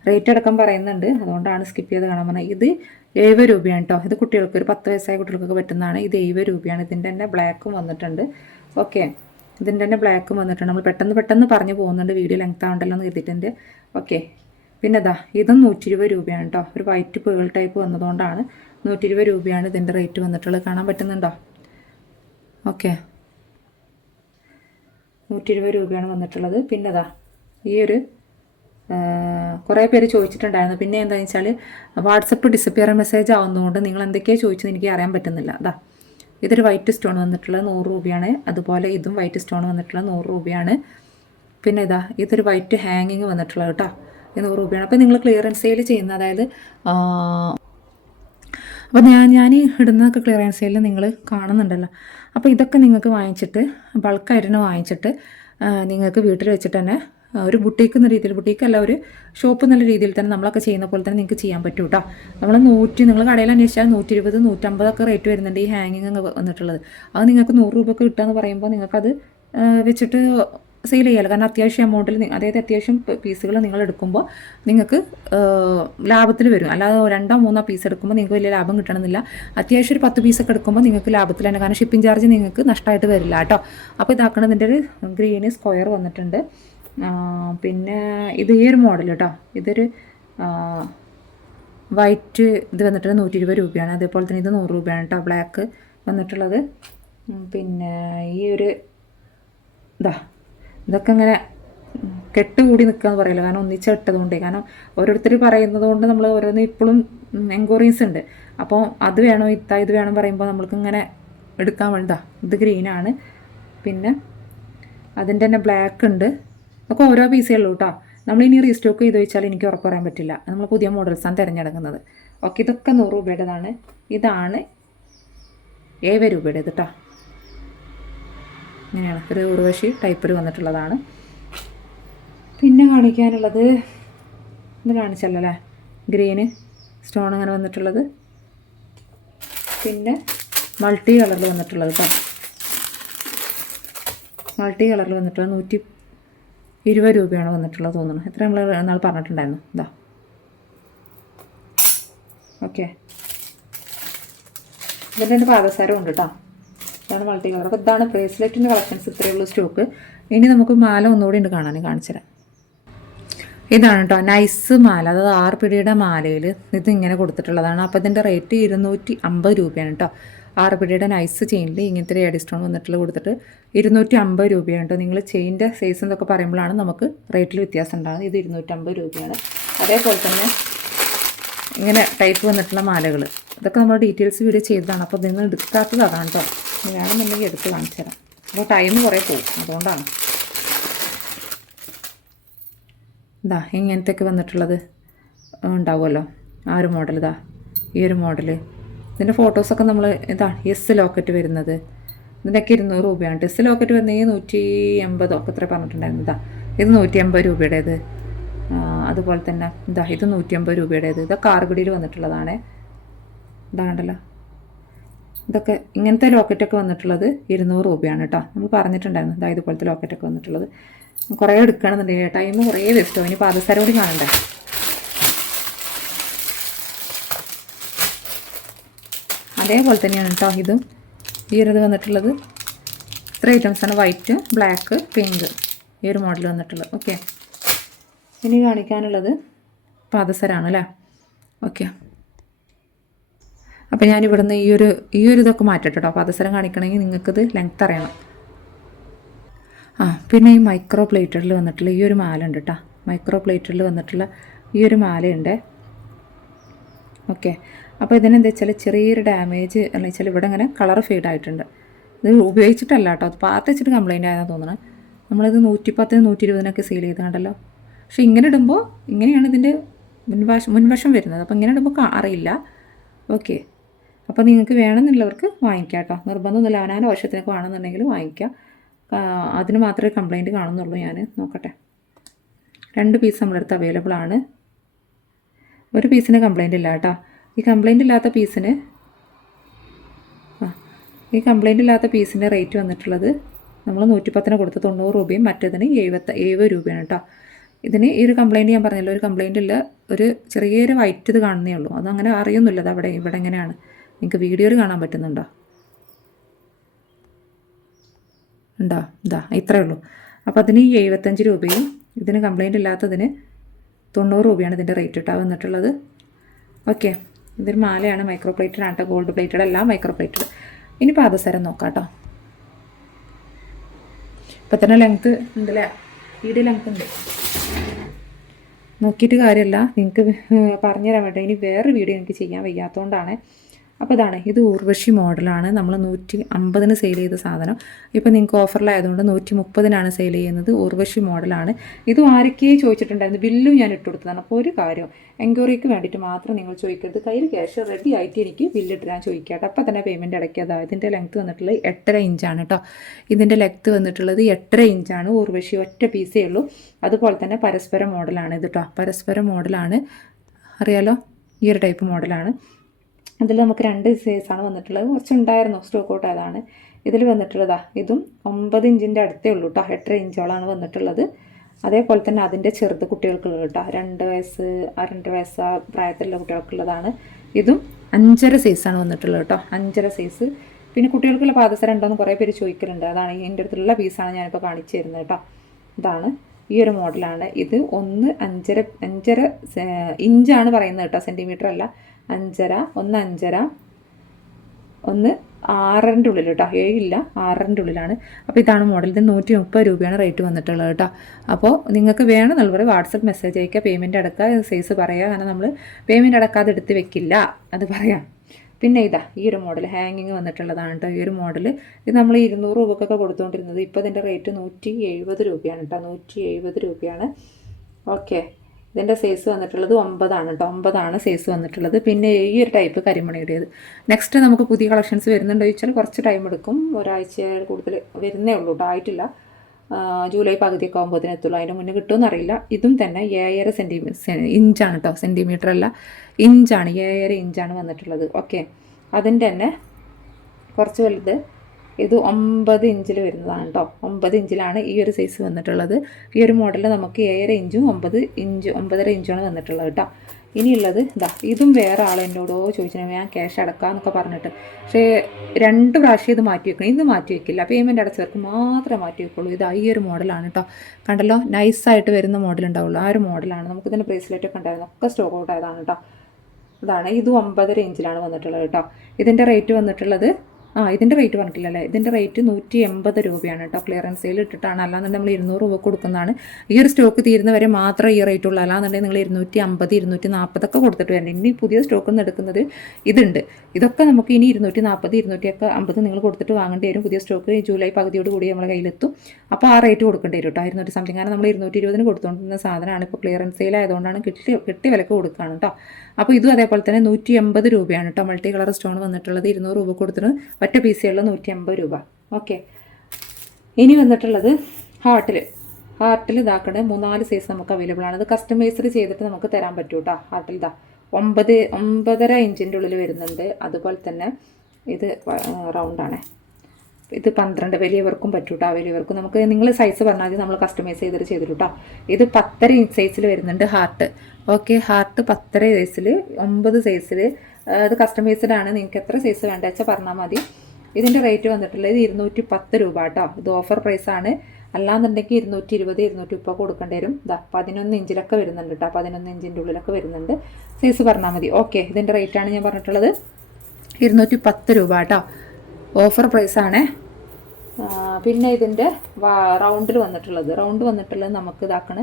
റേറ്റ് അടക്കം പറയുന്നുണ്ട്. അതുകൊണ്ടാണ് സ്കിപ്പ് ചെയ്ത് കാണാൻ പറഞ്ഞത്. ഇത് എഴുപത് രൂപയാണ് കേട്ടോ ഇത് കുട്ടികൾക്ക് ഒരു പത്ത് വയസ്സായ കുട്ടികൾക്കൊക്കെ പറ്റുന്നതാണ്. ഇത് എഴുപത് രൂപയാണ്. ഇതിന്റെ തന്നെ ബ്ലാക്കും വന്നിട്ടുണ്ട്. ഓക്കെ. ഇതിന്റെ തന്നെ ബ്ലാക്കും വന്നിട്ടുണ്ട്. നമ്മൾ പെട്ടെന്ന് പെട്ടെന്ന് പറഞ്ഞു പോകുന്നുണ്ട്. വീഡിയോ ലെങ്ത് ആവണ്ടല്ലോ എന്ന് കരുതിയിട്ടുണ്ട്. ഓക്കെ പിന്നെ ഇതാ ഇതും നൂറ്റി ഇരുപത് രൂപയാണ് കേട്ടോ ഒരു വൈറ്റ് പേൾ ടൈപ്പ് വന്നതുകൊണ്ടാണ് നൂറ്റി ഇരുപത് രൂപയാണ് ഇതിന്റെ റേറ്റ് വന്നിട്ടുള്ളത്. കാണാൻ പറ്റുന്നുണ്ടോ? ഓക്കെ നൂറ്റി ഇരുപത് രൂപയാണ് വന്നിട്ടുള്ളത്. പിന്നെ ഇതാ ഈ ഒരു കുറേ പേര് ചോദിച്ചിട്ടുണ്ടായിരുന്നു. പിന്നെ എന്താണെന്ന് വെച്ചാൽ വാട്സപ്പ് ഡിസപ്പിയർ മെസ്സേജ് ആവുന്നതുകൊണ്ട് നിങ്ങൾ എന്തൊക്കെയാണ് ചോദിച്ചത് എനിക്ക് അറിയാൻ പറ്റുന്നില്ല. അതാ ഇതൊരു വൈറ്റ് സ്റ്റോൺ വന്നിട്ടുള്ളത് നൂറ് രൂപയാണ്. അതുപോലെ ഇതും വൈറ്റ് സ്റ്റോൺ വന്നിട്ടുള്ളത് നൂറ് രൂപയാണ്. പിന്നെ ഇതാ ഇതൊരു വൈറ്റ് ഹാങ്ങിങ് വന്നിട്ടുള്ളത് കേട്ടോ. ഇത് നൂറ് രൂപയാണ്. അപ്പോൾ നിങ്ങൾ ക്ലിയറൻസ് സെയിൽ ചെയ്യുന്ന അതായത് അപ്പോൾ ഞാൻ ഞാൻ ഇടുന്നതൊക്കെ ക്ലിയറൻസ് സെയിൽ നിങ്ങൾ കാണുന്നുണ്ടല്ലോ. അപ്പോൾ ഇതൊക്കെ നിങ്ങൾക്ക് വാങ്ങിച്ചിട്ട് ബൾക്കായിട്ട് തന്നെ വാങ്ങിച്ചിട്ട് നിങ്ങൾക്ക് വീട്ടിൽ വെച്ചിട്ട് തന്നെ ഒരു ബുട്ടീക്ക് എന്ന രീതിയിൽ ബുട്ടീക്ക് അല്ല ഒരു ഷോപ്പ് എന്നുള്ള രീതിയിൽ തന്നെ നമ്മളൊക്കെ ചെയ്യുന്ന പോലെ തന്നെ നിങ്ങൾക്ക് ചെയ്യാൻ പറ്റും കേട്ടോ നമ്മൾ നൂറ്റി നിങ്ങൾ കടയിൽ അന്വേഷിച്ചാൽ നൂറ്റി ഇരുപത് നൂറ്റമ്പതൊക്കെ റേറ്റ് വരുന്നുണ്ട് ഈ ഹാങ്ങിങ് വന്നിട്ടുള്ളത്. അത് നിങ്ങൾക്ക് നൂറ് കിട്ടാ എന്ന് പറയുമ്പോൾ നിങ്ങൾക്കത് വെച്ചിട്ട് സെയിൽ ചെയ്യാമല്ലോ കാരണം അത്യാവശ്യം എമൗണ്ടിൽ അതായത് അത്യാവശ്യം പീസുകൾ നിങ്ങൾ എടുക്കുമ്പോൾ നിങ്ങൾക്ക് ലാഭത്തിൽ വരും. അല്ലാതെ രണ്ടോ മൂന്നോ പീസ് എടുക്കുമ്പോൾ നിങ്ങൾക്ക് വലിയ ലാഭം കിട്ടണമെന്നില്ല. അത്യാവശ്യം ഒരു പത്ത് പീസൊക്കെ എടുക്കുമ്പോൾ നിങ്ങൾക്ക് ലാഭത്തിൽ തന്നെ. കാരണം ഷിപ്പിംഗ് ചാർജ് നിങ്ങൾക്ക് നഷ്ടമായിട്ട് വരില്ല കേട്ടോ അപ്പോൾ ഇതാക്കണതിന്റെ ഒരു ഗ്രീന് സ്ക്വയർ വന്നിട്ടുണ്ട്. പിന്നെ ഇത് ഈ ഒരു മോഡൽ കേട്ടോ ഇതൊരു വൈറ്റ് ഇത് വന്നിട്ട് നൂറ്റി ഇരുപത് രൂപയാണ്. അതേപോലെ തന്നെ ഇത് നൂറ് രൂപയാണ് കേട്ടോ ബ്ലാക്ക് വന്നിട്ടുള്ളത്. പിന്നെ ഈ ഒരു ഇതാ ഇതൊക്കെ ഇങ്ങനെ കെട്ടുകൂടി നിൽക്കുക എന്ന് പറയില്ല. കാരണം ഒന്നിച്ച് ഇട്ടതുകൊണ്ടേ കാരണം ഓരോരുത്തർ പറയുന്നത് കൊണ്ട് നമ്മൾ ഓരോന്ന് ഇപ്പോഴും എൻക്വയറീസ് ഉണ്ട്. അപ്പോൾ അത് വേണോ ഇത്ത ഇത് വേണം പറയുമ്പോൾ നമ്മൾക്ക് ഇങ്ങനെ എടുക്കാൻ വേണ്ട ഇത് ഗ്രീനാണ് പിന്നെ അതിന്റെ തന്നെ ബ്ലാക്ക് ഉണ്ട്. ഒക്കെ ഓരോ പീസേ ഉള്ളൂ കേട്ടോ നമ്മളിനി റീസ്റ്റോക്ക് ചെയ്ത് വെച്ചാൽ എനിക്ക് ഉറപ്പ് പറയാൻ പറ്റില്ല. നമ്മൾ പുതിയ മോഡൽസാണ് തിരഞ്ഞെടുക്കുന്നത്. ഓക്കെ ഇതൊക്കെ നൂറ് രൂപയുടേതാണ്. ഇതാണ് ഏഴ് രൂപയുടേത് കേട്ടോ ഇങ്ങനെയാണ്. ഒരു ഉർവശി ടൈപ്പിൽ വന്നിട്ടുള്ളതാണ്. പിന്നെ കാണിക്കാനുള്ളത് ഇത് കാണിച്ചല്ലേ ഗ്രീന് സ്റ്റോൺ അങ്ങനെ വന്നിട്ടുള്ളത്. പിന്നെ മൾട്ടി കളറിൽ വന്നിട്ടുള്ളത് കേട്ടോ മൾട്ടി കളറിൽ വന്നിട്ടുള്ളത് നൂറ്റി ഇരുപത് രൂപയാണ് വന്നിട്ടുള്ളത് തോന്നുന്നു. എത്ര നമ്മൾ നാൾ പറഞ്ഞിട്ടുണ്ടായിരുന്നു? ഇതാ ഓക്കെ. ഇതിന്റെ രണ്ട് പാദസാരം ഉണ്ട് കേട്ടോ ഇതാണ് മൾട്ടി കളർ അപ്പോൾ ഇതാണ് ബ്രേസ്ലെറ്റിന്റെ കളക്ഷൻസ് ഇത്രയേ ഉള്ളൂ സ്റ്റോക്ക് ഇനി നമുക്ക് മാല ഒന്നുകൂടി ഉണ്ട് കാണാൻ കാണിച്ചു തരാം. ഇതാണ് കേട്ടോ നൈസ് മാല. അതായത് ആറ് പിടിയുടെ മാലയിൽ ഇത് ഇങ്ങനെ കൊടുത്തിട്ടുള്ളതാണ്. അപ്പോൾ ഇതിന്റെ റേറ്റ് ഇരുന്നൂറ്റി അമ്പത് രൂപയാണ് കേട്ടോ ആറ് പിടിയുടെ നൈസ് ചെയിനിൽ ഇങ്ങനത്തെ എഡി സ്റ്റോൺ വന്നിട്ടുള്ള കൊടുത്തിട്ട് ഇരുന്നൂറ്റി അമ്പത് രൂപയാണ് നിങ്ങൾ ചെയിന്റെ സൈസ് എന്നൊക്കെ പറയുമ്പോഴാണ് നമുക്ക് റേറ്റിൽ വ്യത്യാസം ഉണ്ടാകുന്നത് ഇത് ഇരുന്നൂറ്റമ്പത് രൂപയാണ്. അതേപോലെ തന്നെ ഇങ്ങനെ ടൈപ്പ് വന്നിട്ടുള്ള മാലകൾ ഇതൊക്കെ നമ്മൾ ഡീറ്റെയിൽസ് വീഡിയോ ചെയ്തതാണ്. അപ്പോൾ നിങ്ങൾ എടുക്കാത്തത് അതാണ് കേട്ടോ വേണമെന്നുണ്ടെങ്കിൽ എടുത്ത് കാണിച്ചു തരാം. അപ്പോൾ ടൈം കുറേ പോകും അതുകൊണ്ടാണ്. ഇതാ ഇങ്ങനത്തെയൊക്കെ വന്നിട്ടുള്ളത് ഉണ്ടാവുമല്ലോ. ആ ഒരു മോഡൽ ഇതാ. ഈ ഒരു മോഡൽ ഇതിന്റെ ഫോട്ടോസൊക്കെ നമ്മൾ ഇതാ എസ് ലോക്കറ്റ് വരുന്നത്. ഇതിന്റെയൊക്കെ ഇരുന്നൂറ് രൂപയാണ്. എസ് ലോക്കറ്റ് വരുന്നെങ്കിൽ നൂറ്റി എൺപതോ ഒക്കെ എത്ര പറഞ്ഞിട്ടുണ്ടായിരുന്നു. ഇതാ ഇത് നൂറ്റി അമ്പത് രൂപയുടേത്. അതുപോലെ തന്നെ ഇതാ ഇത് നൂറ്റി അമ്പത് രൂപയുടേത്. ഇതൊക്കെ കാർഗുടിയിൽ വന്നിട്ടുള്ളതാണ്. ഇതാണ്ടല്ലോ. ഇതൊക്കെ ഇങ്ങനത്തെ ലോക്കറ്റൊക്കെ വന്നിട്ടുള്ളത് ഇരുന്നൂറ് രൂപയാണ് കേട്ടോ. നമ്മൾ പറഞ്ഞിട്ടുണ്ടായിരുന്നു ഇതാ ഇതുപോലത്തെ ലോക്കറ്റൊക്കെ വന്നിട്ടുള്ളത്. കുറേ എടുക്കണമെന്നുണ്ടെങ്കിൽ ടൈം കുറേ വേസ്റ്റ് ഇനി പാദസരം കൂടി കാണണ്ടേ? അതേപോലെ തന്നെയാണ് കേട്ടോ ഇതും. ഈ ഒരു ഇത് വന്നിട്ടുള്ളത്. ഇത്ര ഐറ്റംസാണ് വൈറ്റ് ബ്ലാക്ക് പിങ്ക് ഈ ഒരു മോഡൽ വന്നിട്ടുള്ളത്. ഓക്കെ ഇനി കാണിക്കാനുള്ളത് പാദസരാണ് അല്ലേ ഓക്കെ അപ്പോൾ ഞാൻ ഇവിടുന്ന് ഈ ഒരു ഈ ഒരു ഇതൊക്കെ മാറ്റട്ടെ കേട്ടോ പാദസരം കാണിക്കണമെങ്കിൽ നിങ്ങൾക്കിത് ലെങ്ത് അറിയണം. ആ പിന്നെ ഈ മൈക്രോ പ്ലേറ്ററിൽ വന്നിട്ടുള്ള ഈ ഒരു മാല ഉണ്ട് കേട്ടോ മൈക്രോ പ്ലേറ്ററിൽ വന്നിട്ടുള്ള ഈ ഒരു മാലയുണ്ട്. ഓക്കെ അപ്പോൾ ഇതിനെന്താ വെച്ചാൽ ചെറിയൊരു ഡാമേജ് എന്ന് വെച്ചാൽ ഇവിടെ ഇങ്ങനെ കളർ ഫെയ്ഡ് ആയിട്ടുണ്ട്. ഇത് ഉപയോഗിച്ചിട്ടല്ല കേട്ടോ. അത് പാത്ത് വെച്ചിട്ട് കംപ്ലൈന്റ് ആയതാണ് തോന്നുന്നത് നമ്മളിത് നൂറ്റിപ്പത്തിന് നൂറ്റി ഇരുപതിനൊക്കെ സെയിൽ ചെയ്ത് കണ്ടല്ലോ പക്ഷെ ഇങ്ങനെ ഇടുമ്പോൾ ഇങ്ങനെയാണ് ഇതിന്റെ മുൻവശം മുൻവശം വരുന്നത്. അപ്പോൾ ഇങ്ങനെ ഇടുമ്പോൾ അറിയില്ല. ഓക്കെ. അപ്പോൾ നിങ്ങൾക്ക് വേണമെന്നുള്ളവർക്ക് വാങ്ങിക്കാം കേട്ടോ. നിർബന്ധമൊന്നുമില്ല അവനാന്റെ വർഷത്തിനൊക്കെ വേണമെന്നുണ്ടെങ്കിൽ വാങ്ങിക്കാം. അതിന് മാത്രമേ കംപ്ലൈന്റ് കാണുന്നുള്ളൂ ഞാൻ. നോക്കട്ടെ. രണ്ട് പീസ് നമ്മളെടുത്ത് അവൈലബിൾ ആണ്. ഒരു പീസിന് കംപ്ലൈന്റ് ഇല്ല കേട്ടോ. ഈ കംപ്ലൈന്റ് ഇല്ലാത്ത പീസിന് ആ ഈ കംപ്ലൈന്റ് ഇല്ലാത്ത പീസിന്റെ റേറ്റ് വന്നിട്ടുള്ളത് നമ്മൾ നൂറ്റിപ്പത്തിന് കൊടുത്ത് തൊണ്ണൂറ് രൂപയും മറ്റേതിന് എഴുപത്തി എഴുപത് രൂപയാണ് കേട്ടോ ഇതിന് ഈ ഒരു കംപ്ലൈന്റ് ഞാൻ പറഞ്ഞല്ലോ ഒരു കംപ്ലൈന്റ് ഇല്ല ഒരു ചെറിയൊരു വൈറ്റ് ഇത് കാണുന്നേ ഉള്ളൂ. അതങ്ങനെ അറിയുന്നില്ല അത് അവിടെ ഇവിടെ എങ്ങനെയാണ്? നിങ്ങൾക്ക് വീഡിയോയിൽ കാണാൻ പറ്റുന്നുണ്ടോ? ഉണ്ടോ? ഇതാ ഇത്രയേ ഉള്ളൂ. അപ്പോൾ അതിന് ഈ എഴുപത്തഞ്ച് രൂപയും ഇതിന് കംപ്ലൈന്റ് ഇല്ലാത്തതിന് തൊണ്ണൂറ് രൂപയാണ് ഇതിന്റെ റേറ്റ് ഇട്ടാ വന്നിട്ടുള്ളത്. ഓക്കെ ഇതൊരു മാലയാണ് മൈക്രോ പ്ലേറ്റഡ് ആണ് കേട്ടോ ഗോൾഡ് പ്ലേറ്റഡ് എല്ലാം മൈക്രോ പ്ലേറ്റഡ് ഇനി പാദസരം നോക്കാം കേട്ടോ ഇപ്പം തന്നെ ലെങ്ത്ത് ഉണ്ടല്ലേ? ഈടെ ലെങ്ത്ത് ഉണ്ട്. നോക്കിയിട്ട് കാര്യമല്ല നിങ്ങൾക്ക് പറഞ്ഞു തരാൻ വേണ്ടി? ഇനി വേറൊരു വീഡിയോ എനിക്ക് ചെയ്യാൻ വയ്യാത്തതുകൊണ്ടാണ് അപ്പോൾ ഇതാണ് ഇത് ഊർവശി മോഡലാണ്. നമ്മൾ നൂറ്റി അമ്പതിന് സെയിൽ ചെയ്ത സാധനം. ഇപ്പോൾ നിങ്ങൾക്ക് ഓഫറിലായതുകൊണ്ട് നൂറ്റി മുപ്പതിനാണ് സെയിൽ ചെയ്യുന്നത് ഊർവശി മോഡലാണ്. ഇതും ആരൊക്കെ ചോദിച്ചിട്ടുണ്ടായിരുന്നു ബില്ലും ഞാൻ ഇട്ട് കൊടുത്തതാണ്. അപ്പോൾ ഒരു കാര്യം എൻക്വയറിക്ക് വേണ്ടിയിട്ട് മാത്രം നിങ്ങൾ ചോദിക്കരുത്. കയ്യിൽ ക്യാഷ് റെഡി ആയിട്ട് എനിക്ക് ബില്ലിട്ട് ഞാൻ ചോദിക്കാട്ടെ അപ്പോൾ തന്നെ പേയ്മെന്റ് അടയ്ക്കാതെ ഇതിന്റെ ലെങ്ത്ത് വന്നിട്ടുള്ളത് എട്ടര ഇഞ്ചാണ് കേട്ടോ. ഇതിന്റെ ലെങ്ത്ത് വന്നിട്ടുള്ളത് എട്ടര ഇഞ്ചാണ് ഊർവശി ഒറ്റ പീസേ ഉള്ളൂ. അതുപോലെ തന്നെ പരസ്പര മോഡലാണ് ഇത് കേട്ടോ. പരസ്പര മോഡലാണ് അറിയാലോ? ഈ ഒരു ടൈപ്പ് മോഡലാണ് അതിൽ നമുക്ക് രണ്ട് സൈസാണ് വന്നിട്ടുള്ളത്. കുറച്ചുണ്ടായിരുന്നു സ്റ്റോക്ക് ഔട്ട് ആയതാണ്. ഇതിൽ വന്നിട്ടുള്ളതാ ഇതും ഒമ്പത് ഇഞ്ചിന്റെ അടുത്തേ ഉള്ളൂ കേട്ടോ എട്ടര ഇഞ്ചോളാണ് വന്നിട്ടുള്ളത്. അതേപോലെ തന്നെ അതിന്റെ ചെറുത് കുട്ടികൾക്കുള്ളത് കേട്ടോ രണ്ട് വയസ്സ് രണ്ട് വയസ്സ് ആ പ്രായത്തിലുള്ള കുട്ടികൾക്കുള്ളതാണ്. ഇതും അഞ്ചര സൈസാണ് വന്നിട്ടുള്ളത് കേട്ടോ അഞ്ചര സൈസ് പിന്നെ കുട്ടികൾക്കുള്ള പാദസരം ഉണ്ടോയെന്ന് കുറേ പേര് ചോദിക്കലുണ്ട്. അതാണ് എന്റെ അടുത്തുള്ള പീസാണ് ഞാനിപ്പോൾ കാണിച്ചു തരുന്നത് കേട്ടോ ഇതാണ് ഈ ഒരു മോഡലാണ് ഇത് ഒന്ന് അഞ്ചര അഞ്ചര ഇഞ്ചാണ് പറയുന്നത് കേട്ടോ സെന്റിമീറ്റർ അല്ല. അഞ്ചര ഒന്ന് അഞ്ചര ഒന്ന് ആറിന്റെ ഉള്ളിൽ കേട്ടോ. ഏഴില്ല ആറിന്റെ ഉള്ളിലാണ്. അപ്പോൾ ഇതാണ് മോഡൽ ഇത് നൂറ്റി മുപ്പത് രൂപയാണ് റേറ്റ് വന്നിട്ടുള്ളത് കേട്ടോ. അപ്പോൾ നിങ്ങൾക്ക് വേണമെന്നുള്ളവർ വാട്സപ്പ് മെസ്സേജ് അയക്കുക പേയ്മെന്റ് അടക്കുക സൈസ് പറയുക. കാരണം നമ്മൾ പേയ്മെന്റ് അടക്കാതെ എടുത്ത് വെക്കില്ല. അത് പറയാം. പിന്നെ ഇതാ ഈ ഒരു മോഡൽ ഹാങ്ങിങ് വന്നിട്ടുള്ളതാണ് കേട്ടോ. ഈ ഒരു മോഡൽ ഇത് നമ്മൾ ഇരുന്നൂറ് രൂപക്കൊക്കെ കൊടുത്തുകൊണ്ടിരുന്നത്. ഇപ്പോൾ ഇതിന്റെ റേറ്റ് നൂറ്റി എഴുപത് രൂപയാണ് കേട്ടോ. നൂറ്റി എഴുപത് രൂപയാണ്. ഓക്കെ. ഇതിന്റെ സൈസ് വന്നിട്ടുള്ളത് ഒമ്പതാണ് കേട്ടോ ഒമ്പതാണ് സൈസ് വന്നിട്ടുള്ളത്. പിന്നെ ഈ ഒരു ടൈപ്പ് കരിമണിയുടേത്. നെക്സ്റ്റ് നമുക്ക് പുതിയ കളക്ഷൻസ് വരുന്നുണ്ടോ ചോദിച്ചാൽ കുറച്ച് ടൈം എടുക്കും. ഒരാഴ്ച കൂടുതൽ വരുന്നേ ഉള്ളൂ കേട്ടോ ആയിട്ടില്ല. ജൂലൈ പകുതിയൊക്കെ ആകുമ്പോഴത്തേന് എത്തുള്ളൂ. അതിന്റെ മുന്നേ കിട്ടുമെന്ന് അറിയില്ല. ഇതും തന്നെ ഏഴര സെന്റിമീറ്റർ ഇഞ്ചാണ് കേട്ടോ സെന്റിമീറ്റർ അല്ല. ഇഞ്ചാണ്. ഏഴര ഇഞ്ചാണ് വന്നിട്ടുള്ളത്. ഓക്കെ അതിന്റെ തന്നെ കുറച്ച് വലുത് ഇത് ഒമ്പത് ഇഞ്ചിൽ വരുന്നതാണ് കേട്ടോ ഒമ്പത് ഇഞ്ചിലാണ് ഈ ഒരു സൈസ് വന്നിട്ടുള്ളത്. ഈ ഒരു മോഡലിൽ നമുക്ക് ഏഴര ഇഞ്ചും ഒമ്പത് ഇഞ്ച് ഒമ്പതര ഇഞ്ചുമാണ് വന്നിട്ടുള്ളത് കേട്ടോ ഇനിയുള്ളത് ഇതാ ഇതും വേറെ ആൾ എന്നോടോ ചോദിച്ചു ഞാൻ ക്യാഷ് അടക്കാമെന്നൊക്കെ പറഞ്ഞിട്ട്. പക്ഷേ രണ്ട് പ്രാവശ്യം ഇത് മാറ്റി വെക്കണം. ഇത് മാറ്റി വെക്കില്ല. പേയ്മെന്റ് അടച്ചവർക്ക് മാത്രമേ മാറ്റി വെക്കുള്ളൂ. ഇത് ഈ ഒരു മോഡലാണ് കേട്ടോ കണ്ടല്ലോ നൈസായിട്ട് വരുന്ന മോഡൽ ഉണ്ടാവുള്ളൂ. ആ ഒരു മോഡലാണ് നമുക്കിതിന്റെ ബ്രേസ്ലെറ്റ് ഒക്കെ ഉണ്ടായിരുന്നു. ഒക്കെ സ്റ്റോക്ക് ഔട്ട് ആയതാണ് കേട്ടോ അതാണ് ഇത് ഒമ്പതര ഇഞ്ചിലാണ് വന്നിട്ടുള്ളത് കേട്ടോ ഇതിന്റെ റേറ്റ് വന്നിട്ടുള്ളത് ആ ഇതിന്റെ റേറ്റ് പറഞ്ഞിട്ടില്ല അല്ലേ ഇതിന്റെ റേറ്റ് നൂറ്റി എൺപത് രൂപയാണ് കേട്ടോ. ക്ലിയറൻസ് സെയിൽ ഇട്ടിട്ടാണ്. അല്ലാന്നുണ്ടെങ്കിൽ നമ്മൾ ഇരുന്നൂറ് രൂപ കൊടുക്കുന്നതാണ്. ഈ ഒരു സ്റ്റോക്ക് തീരുന്നവരെ മാത്രമേ ഈ റേറ്റ് ഉള്ളൂ. അല്ലാന്നുണ്ടെങ്കിൽ നിങ്ങൾ ഇരുന്നൂറ്റി അമ്പത് ഇരുന്നൂറ്റി നാൽപ്പതൊക്കെ കൊടുത്തിട്ട് വരണം ഇനി പുതിയ സ്റ്റോക്ക് നിന്ന് എടുക്കുന്നത് ഇതുണ്ട്. ഇതൊക്കെ നമുക്ക് ഇനി ഇരുന്നൂറ്റി നാൽപ്പത് ഇരുന്നൂറ്റിയൊക്കെ അമ്പത് നിങ്ങൾ കൊടുത്തിട്ട് വാങ്ങേണ്ടി വരും. പുതിയ സ്റ്റോക്ക് ജൂലൈ പകുതിയോട് കൂടി നമ്മളെ കയ്യിലെത്തും. അപ്പോൾ ആ റേറ്റ് കൊടുക്കേണ്ടി വരും കേട്ടോ. ഇരുന്നൂറ്റി സംതിങ് കാരണം നമ്മൾ ഇരുന്നൂറ്റി ഇരുപതിന് കൊടുത്തുകൊണ്ടിരുന്ന സാധനമാണ്. ഇപ്പോൾ ക്ലിയറൻസ് സെയിൽ ആയതുകൊണ്ടാണ് കിട്ടി കിട്ടി വിലക്ക് കൊടുക്കുകയാണ് കേട്ടോ. അപ്പോൾ ഇതും അതേപോലെ തന്നെ നൂറ്റി എൺപത് രൂപയാണ് കേട്ടോ. മൾട്ടി കളർ സ്റ്റോൺ വന്നിട്ടുള്ളത്. ഇരുന്നൂറ് രൂപ കൊടുത്തിട്ട് ഒറ്റ പീസുകളിൽ നൂറ്റി അമ്പത് രൂപ. ഓക്കെ ഇനി വന്നിട്ടുള്ളത് ഹാർട്ടിൽ ഹാർട്ടിൽ ഇതാക്കണ മൂന്നാൽ സൈസ് നമുക്ക് അവൈലബിൾ ആണ്. അത് കസ്റ്റമൈസ്ഡ് ചെയ്തിട്ട് നമുക്ക് തരാൻ പറ്റും കേട്ടോ ഹാർട്ടിൽ ഇതാ. ഒമ്പത് ഒമ്പതര ഇഞ്ചിന്റെ ഉള്ളിൽ വരുന്നുണ്ട്. അതുപോലെ തന്നെ ഇത് റൗണ്ടാണ് ഇത് പന്ത്രണ്ട് വലിയവർക്കും പറ്റൂട്ടോ വലിയവർക്കും. നമുക്ക് നിങ്ങൾ സൈസ് പറഞ്ഞാൽ മതി നമ്മൾ കസ്റ്റമൈസ് ചെയ്തിട്ട് ചെയ്തിട്ടോ ഇത് പത്തര സൈസിൽ വരുന്നുണ്ട് ഹാർട്ട് ഓക്കെ ഹാർട്ട് പത്തര സൈസിൽ ഒമ്പത് സൈസിൽ അത് കസ്റ്റമൈസ്ഡ് ആണ്. നിങ്ങൾക്ക് എത്ര സൈസ് വേണ്ട വെച്ചാൽ പറഞ്ഞാൽ മതി. ഇതിന്റെ റേറ്റ് വന്നിട്ടുള്ളത് ഇരുന്നൂറ്റി പത്ത് രൂപ കേട്ടോ ഇത് ഓഫർ പ്രൈസാണ് അല്ലാന്നുണ്ടെങ്കിൽ ഇരുന്നൂറ്റി ഇരുപത് ഇരുന്നൂറ്റി മുപ്പത് കൊടുക്കേണ്ടി വരും. ഇതാ പതിനൊന്ന് ഇഞ്ചിലൊക്കെ വരുന്നുണ്ട് കേട്ടോ പതിനൊന്ന് ഇഞ്ചിന്റെ ഉള്ളിലൊക്കെ വരുന്നുണ്ട്. സൈസ് പറഞ്ഞാൽ മതി. ഓക്കെ ഇതിന്റെ ആണ് ഞാൻ പറഞ്ഞിട്ടുള്ളത്. ഇരുന്നൂറ്റി പത്ത് രൂപ കേട്ടോ ഓഫർ പ്രൈസ് ആണ്. പിന്നെ ഇതിന്റെ റൗണ്ടിൽ വന്നിട്ടുള്ളത്. റൗണ്ട് വന്നിട്ടുള്ളത് നമുക്ക് ഇതാക്കണ.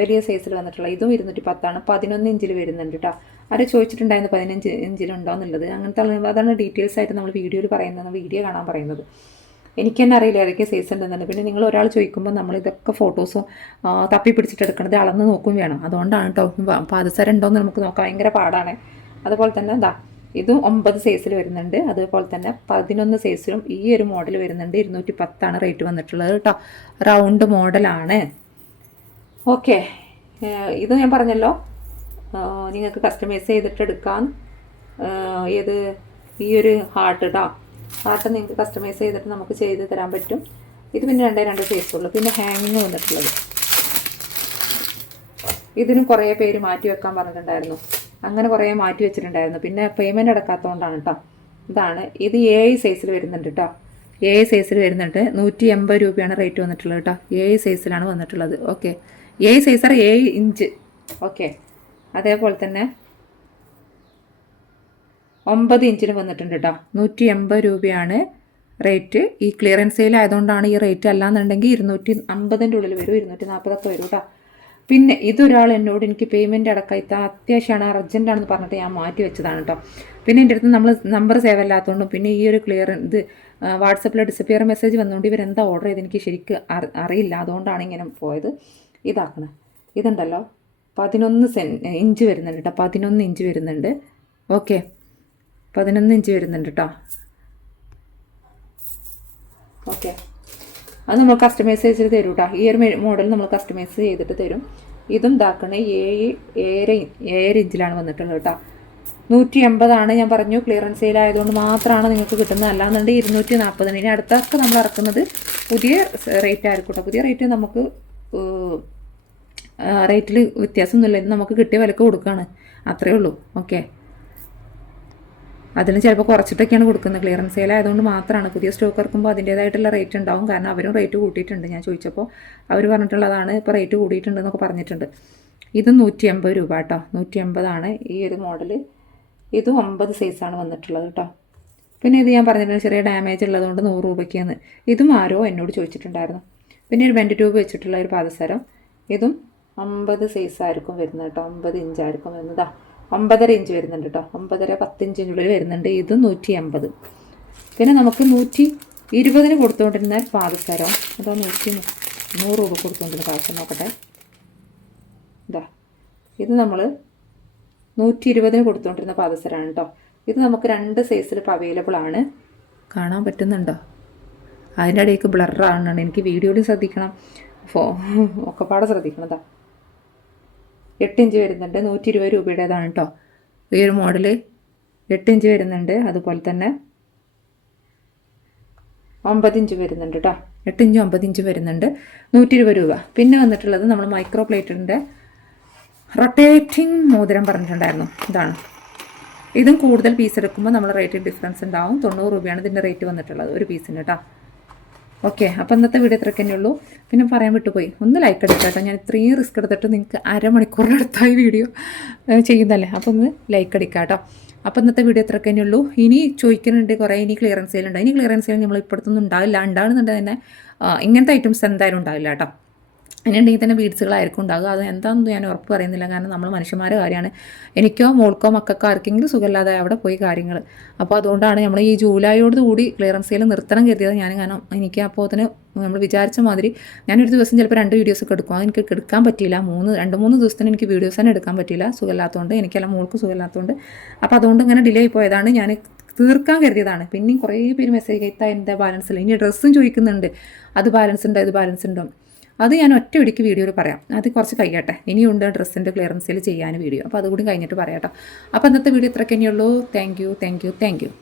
വലിയ സൈസിൽ വന്നിട്ടുള്ളത്. ഇതും ഇരുന്നൂറ്റി പത്താണ് പതിനൊന്ന് ഇഞ്ചിൽ വരുന്നുണ്ട് കേട്ടോ ആരെ ചോദിച്ചിട്ടുണ്ടായിരുന്നു പതിനഞ്ച് ഇഞ്ചിലുണ്ടോ എന്നുള്ളത്. അങ്ങനത്തെ അതാണ് ഡീറ്റെയിൽസ് ആയിട്ട് നമ്മൾ വീഡിയോയിൽ പറയുന്നത് വീഡിയോ കാണാൻ പറയുന്നത്. എനിക്ക് തന്നെ അറിയില്ല ഏതൊക്കെ സൈസ് ഉണ്ടെന്നുണ്ട് പിന്നെ നിങ്ങൾ ഒരാൾ ചോദിക്കുമ്പോൾ നമ്മൾ ഇതൊക്കെ ഫോട്ടോസും തപ്പി പിടിച്ചിട്ട് എടുക്കണത് അളന്ന് നോക്കും വേണം. അതുകൊണ്ടാണ് കേട്ടോ പാദസരം ഉണ്ടോയെന്ന് നമുക്ക് നോക്കാം. ഭയങ്കര പാടാണ്. അതുപോലെ തന്നെ എന്താ ഇതും ഒമ്പത് സൈസിൽ വരുന്നുണ്ട്. അതുപോലെ തന്നെ പതിനൊന്ന് സൈസിലും ഈ ഒരു മോഡൽ വരുന്നുണ്ട്. ഇരുന്നൂറ്റി പത്താണ് റേറ്റ് വന്നിട്ടുള്ളത് കേട്ടോ റൗണ്ട് മോഡലാണ് ഓക്കെ ഇത് ഞാൻ പറഞ്ഞല്ലോ. നിങ്ങൾക്ക് കസ്റ്റമൈസ് ചെയ്തിട്ട് എടുക്കാം ഏത് ഈ ഒരു ഹാർട്ട് കേട്ടോ ഹാർട്ട് നിങ്ങൾക്ക് കസ്റ്റമൈസ് ചെയ്തിട്ട് നമുക്ക് ചെയ്ത് തരാൻ പറ്റും. ഇത് പിന്നെ രണ്ടേ രണ്ട് സൈസ് ഉള്ളൂ. പിന്നെ ഹാങ്ങിങ് വന്നിട്ടുള്ളത്. ഇതിനും കുറേ പേര് മാറ്റി വെക്കാൻ പറഞ്ഞിട്ടുണ്ടായിരുന്നു. അങ്ങനെ കുറേ മാറ്റി വെച്ചിട്ടുണ്ടായിരുന്നു. പിന്നെ പേയ്മെന്റ് അടക്കാത്തതുകൊണ്ടാണ് കേട്ടോ ഇതാണ്. ഇത് ഏഴ് സൈസിൽ വരുന്നുണ്ട് കേട്ടോ ഏഴ് സൈസിൽ വരുന്നുണ്ട്. നൂറ്റി എൺപത് രൂപയാണ് റേറ്റ് വന്നിട്ടുള്ളത് കേട്ടോ ഏഴ് സൈസിലാണ് വന്നിട്ടുള്ളത്. ഓക്കെ ഏഴ് സൈസർ ഏഴ് ഇഞ്ച് ഓക്കെ അതേപോലെ തന്നെ ഒമ്പത് ഇഞ്ചിന് വന്നിട്ടുണ്ട് കേട്ടോ നൂറ്റി എൺപത് രൂപയാണ് റേറ്റ്. ഈ ക്ലിയറൻസ് സെയിൽ ആയതുകൊണ്ടാണ് ഈ റേറ്റ് അല്ലാന്നുണ്ടെങ്കിൽ ഇരുന്നൂറ്റി അമ്പതിന്റെ ഉള്ളിൽ വരും. ഇരുന്നൂറ്റി നാൽപ്പതൊക്കെ വരും കേട്ടോ പിന്നെ ഇതൊരാൾ എന്നോട് എനിക്ക് പേയ്മെന്റ് അടക്കം ഇത്ര അത്യാവശ്യമാണ് അർജന്റാണെന്ന് പറഞ്ഞിട്ട് ഞാൻ മാറ്റി വെച്ചതാണ് കേട്ടോ പിന്നെ എന്റെ അടുത്ത് നമ്മൾ നമ്പർ സേവ് അല്ലാത്തതുകൊണ്ടും പിന്നെ ഈ ഒരു ക്ലിയർ ഇത് വാട്സപ്പിൽ ഡിസപ്പിയർ മെസ്സേജ് വന്നുകൊണ്ട് ഇവരെന്താ ഓർഡർ ചെയ്ത് എനിക്ക് ശരിക്കും അറിയില്ല. അതുകൊണ്ടാണ് ഇങ്ങനെ പോയത്. ഇതാക്കണം. ഇതുണ്ടല്ലോ. പതിനൊന്ന് സെൻ ഇഞ്ച് വരുന്നുണ്ട് കേട്ടോ പതിനൊന്ന് ഇഞ്ച് വരുന്നുണ്ട്. ഓക്കെ. പതിനൊന്ന് ഇഞ്ച് വരുന്നുണ്ട് കേട്ടോ ഓക്കെ. അത് നമ്മൾ കസ്റ്റമൈസ് ചെയ്ത് തരും കേട്ടോ ഈ ഒരു മോഡൽ നമ്മൾ കസ്റ്റമൈസ് ചെയ്തിട്ട് തരും. ഇതും ഇതാക്കണേ ഏഴ് ഏഴര ഏഴര ഇഞ്ചിലാണ് വന്നിട്ടുള്ളത് കേട്ടോ നൂറ്റി എൺപതാണ് ഞാൻ പറഞ്ഞു. ക്ലിയറൻസ് സെയിൽ ആയതുകൊണ്ട് മാത്രമാണ് നിങ്ങൾക്ക് കിട്ടുന്നത്. അല്ലാന്നുണ്ടെങ്കിൽ ഇരുന്നൂറ്റി നാൽപ്പതിന്. ഇനി അടുത്തൊക്കെ നമ്മൾ ഇറക്കുന്നത് പുതിയ റേറ്റ് ആയിരിക്കും കേട്ടോ പുതിയ റേറ്റ് നമുക്ക് റേറ്റിൽ വ്യത്യാസമൊന്നുമില്ല ഇത് നമുക്ക് കിട്ടിയ വിലക്ക് കൊടുക്കുകയാണ് അത്രയേ ഉള്ളൂ. ഓക്കെ അതിന് ചിലപ്പോൾ കുറച്ചിട്ടൊക്കെയാണ് കൊടുക്കുന്നത്. ക്ലിയറൻസ് സെയിൽ ആയതുകൊണ്ട് മാത്രമാണ് പുതിയ സ്റ്റോക്ക് ഇറക്കുമ്പോൾ അതിന്റേതായിട്ടുള്ള റേറ്റ് ഉണ്ടാവും. കാരണം അവരും റേറ്റ് കൂട്ടിയിട്ടുണ്ട്. ഞാൻ ചോദിച്ചപ്പോൾ അവർ പറഞ്ഞിട്ടുള്ളതാണ്. ഇപ്പോൾ റേറ്റ് കൂടിയിട്ടുണ്ട് എന്നൊക്കെ പറഞ്ഞിട്ടുണ്ട്. ഇത് നൂറ്റി എൺപത് രൂപ കേട്ടോ. നൂറ്റി എൺപതാണ് ഈ ഒരു മോഡൽ ഇത് ഒമ്പത് സൈസാണ് വന്നിട്ടുള്ളത് കേട്ടോ. പിന്നെ ഇത് ഞാൻ പറഞ്ഞിട്ടുണ്ട് ചെറിയ ഡാമേജ് ഉള്ളതുകൊണ്ട് നൂറ് രൂപയ്ക്കാണ് ഇതും ആരോ എന്നോട് ചോദിച്ചിട്ടുണ്ടായിരുന്നു. പിന്നെ ഒരു ബെൻഡ് ട്യൂബ് വെച്ചിട്ടുള്ള ഒരു പാദസരം. ഇതും അമ്പത് സൈസായിരിക്കും വരുന്നത് കേട്ടോ. ഒമ്പത് ഇഞ്ചായിരിക്കും വരുന്നതാ. ഒമ്പതര ഇഞ്ച് വരുന്നുണ്ട് കേട്ടോ. ഒമ്പതര പത്തിഞ്ചിനുള്ളിൽ വരുന്നുണ്ട്. ഇത് നൂറ്റി അമ്പത് പിന്നെ നമുക്ക് നൂറ്റി ഇരുപതിന് കൊടുത്തുകൊണ്ടിരുന്നാൽ പാദസരം. അതോ നൂറ്റി നൂറ് രൂപ കൊടുത്തുകൊണ്ടിരുന്ന പാദസരം നോക്കട്ടെ. ഇതാ ഇത് നമ്മൾ നൂറ്റി ഇരുപതിന് കൊടുത്തുകൊണ്ടിരുന്ന പാദസരമാണ് കേട്ടോ. ഇത് നമുക്ക് രണ്ട് സൈസിൽ ഇപ്പോൾ അവൈലബിൾ ആണ്. കാണാൻ പറ്റുന്നുണ്ടോ? അതിന്റെ ഇടയ്ക്ക് ബ്ലറാണ് എനിക്ക് വീഡിയോയിൽ ശ്രദ്ധിക്കണം. ഫോ ഒക്കെപ്പാടെ ശ്രദ്ധിക്കണം. ശ്രദ്ധിക്കണതാ എട്ട് ഇഞ്ച് വരുന്നുണ്ട്. നൂറ്റി ഇരുപത് രൂപയുടേതാണ് കേട്ടോ ഈ ഒരു മോഡൽ എട്ടിഞ്ച് വരുന്നുണ്ട്. അതുപോലെ തന്നെ ഒമ്പതിഞ്ച് വരുന്നുണ്ട് കേട്ടോ എട്ടിഞ്ച് ഒമ്പതിഞ്ച് വരുന്നുണ്ട്. നൂറ്റി ഇരുപത് രൂപ. പിന്നെ വന്നിട്ടുള്ളത് നമ്മൾ മൈക്രോ പ്ലേറ്റിന്റെ റൊട്ടേറ്റിംഗ് മോതിരം പറഞ്ഞിട്ടുണ്ടായിരുന്നു. ഇതാണ്. ഇതും കൂടുതൽ പീസ് എടുക്കുമ്പോൾ നമ്മൾ റേറ്റ് ഡിഫറൻസ് ഉണ്ടാവും. തൊണ്ണൂറ് രൂപയാണ് ഇതിന്റെ റേറ്റ് വന്നിട്ടുള്ളത് ഒരു പീസിന് കേട്ടോ ഓക്കെ അപ്പോൾ ഇന്നത്തെ വീഡിയോ ഇത്രയൊക്കെ ഉള്ളൂ. പിന്നെ പറയാൻ വിട്ടുപോയി. ഒന്ന് ലൈക്ക് അടിക്കുക കേട്ടോ. ഞാൻ ഇത്രയും റിസ്ക് എടുത്തിട്ട് നിങ്ങൾക്ക് അരമണിക്കൂറിനടുത്തായി വീഡിയോ ചെയ്യുന്നതല്ലേ? അപ്പോൾ ഒന്ന് ലൈക്ക് അടിക്കുക കേട്ടോ. അപ്പോൾ ഇന്നത്തെ വീഡിയോ ഇത്രയൊക്കെ ഉള്ളൂ. ഇനി ചോദിക്കുന്നുണ്ട് കുറേ ഇനി ക്ലിയറൻസ് സെയിലുണ്ട് ഇനി ക്ലിയറൻസ് സെയിൽ നമ്മൾ ഇപ്പോഴത്തൊന്നും ഉണ്ടാവില്ല. ഉണ്ടാകുന്നുണ്ടെങ്കിൽ തന്നെ ഇങ്ങനത്തെ ഐറ്റംസ് എന്തായാലും ഉണ്ടാവില്ല കേട്ടോ. ഇനിയുണ്ടെങ്കിൽ തന്നെ ബീഡ്സുകളായിരിക്കും ഉണ്ടാകുക അത് എന്താണെന്ന് ഞാൻ ഉറപ്പ് പറയുന്നില്ല. കാരണം നമ്മൾ മനുഷ്യന്മാരെ കാര്യമാണ്. എനിക്കോ മോൾക്കോ മക്കൾക്കോ ആർക്കെങ്കിലും സുഖമില്ലാതെ അവിടെ പോയി കാര്യങ്ങൾ. അപ്പോൾ അതുകൊണ്ടാണ് നമ്മൾ ഈ ജൂലൈയോട് കൂടി ക്ലിയറൻസ് സെയിൽ നിർത്തണം കരുതിയത് ഞാൻ. കാരണം എനിക്ക് അപ്പോൾ തന്നെ നമ്മൾ വിചാരിച്ച മാതിരി ഞാനൊരു ദിവസം ചിലപ്പോൾ രണ്ട് വീഡിയോസ് ഒക്കെ എടുക്കും. എനിക്ക് എടുക്കാൻ പറ്റിയില്ല. മൂന്ന് രണ്ട് മൂന്ന് ദിവസത്തിന് എനിക്ക് വീഡിയോസ് തന്നെ എടുക്കാൻ പറ്റിയില്ല. സുഖമില്ലാത്തതുകൊണ്ട് എനിക്കല്ല മോൾക്ക് സുഖമില്ലാത്തതുകൊണ്ട്. അപ്പോൾ അതുകൊണ്ട് ഇങ്ങനെ ഡിലേ ആയി പോയതാണ്. ഞാൻ തീർക്കാൻ കരുതിയതാണ്. പിന്നെയും കുറേ പേര് മെസ്സേജ് കഴിത്താൽ എന്താ ബാലൻസ് ഇല്ല? ഇനി ഡ്രസ്സും ചോദിക്കുന്നുണ്ട്. അത് ബാലൻസ് ഉണ്ടോ? ഇത് ബാലൻസ് ഉണ്ടോ? അത് ഞാൻ ഒറ്റ പിടിക്ക് വീഡിയോയിൽ പറയാം. അത് കുറച്ച് കഴിയട്ടെ. ഇനിയുണ്ട് ഡ്രസ്സിന്റെ ക്ലിയറൻസിൽ ചെയ്യാൻ വീഡിയോ. അപ്പോൾ അതുകൂടി കഴിഞ്ഞിട്ട് പറയാം കേട്ടോ. അപ്പോൾ ഇന്നത്തെ വീഡിയോ ഇത്രയ്ക്ക് തന്നെയുള്ളൂ thank you thank you thank you.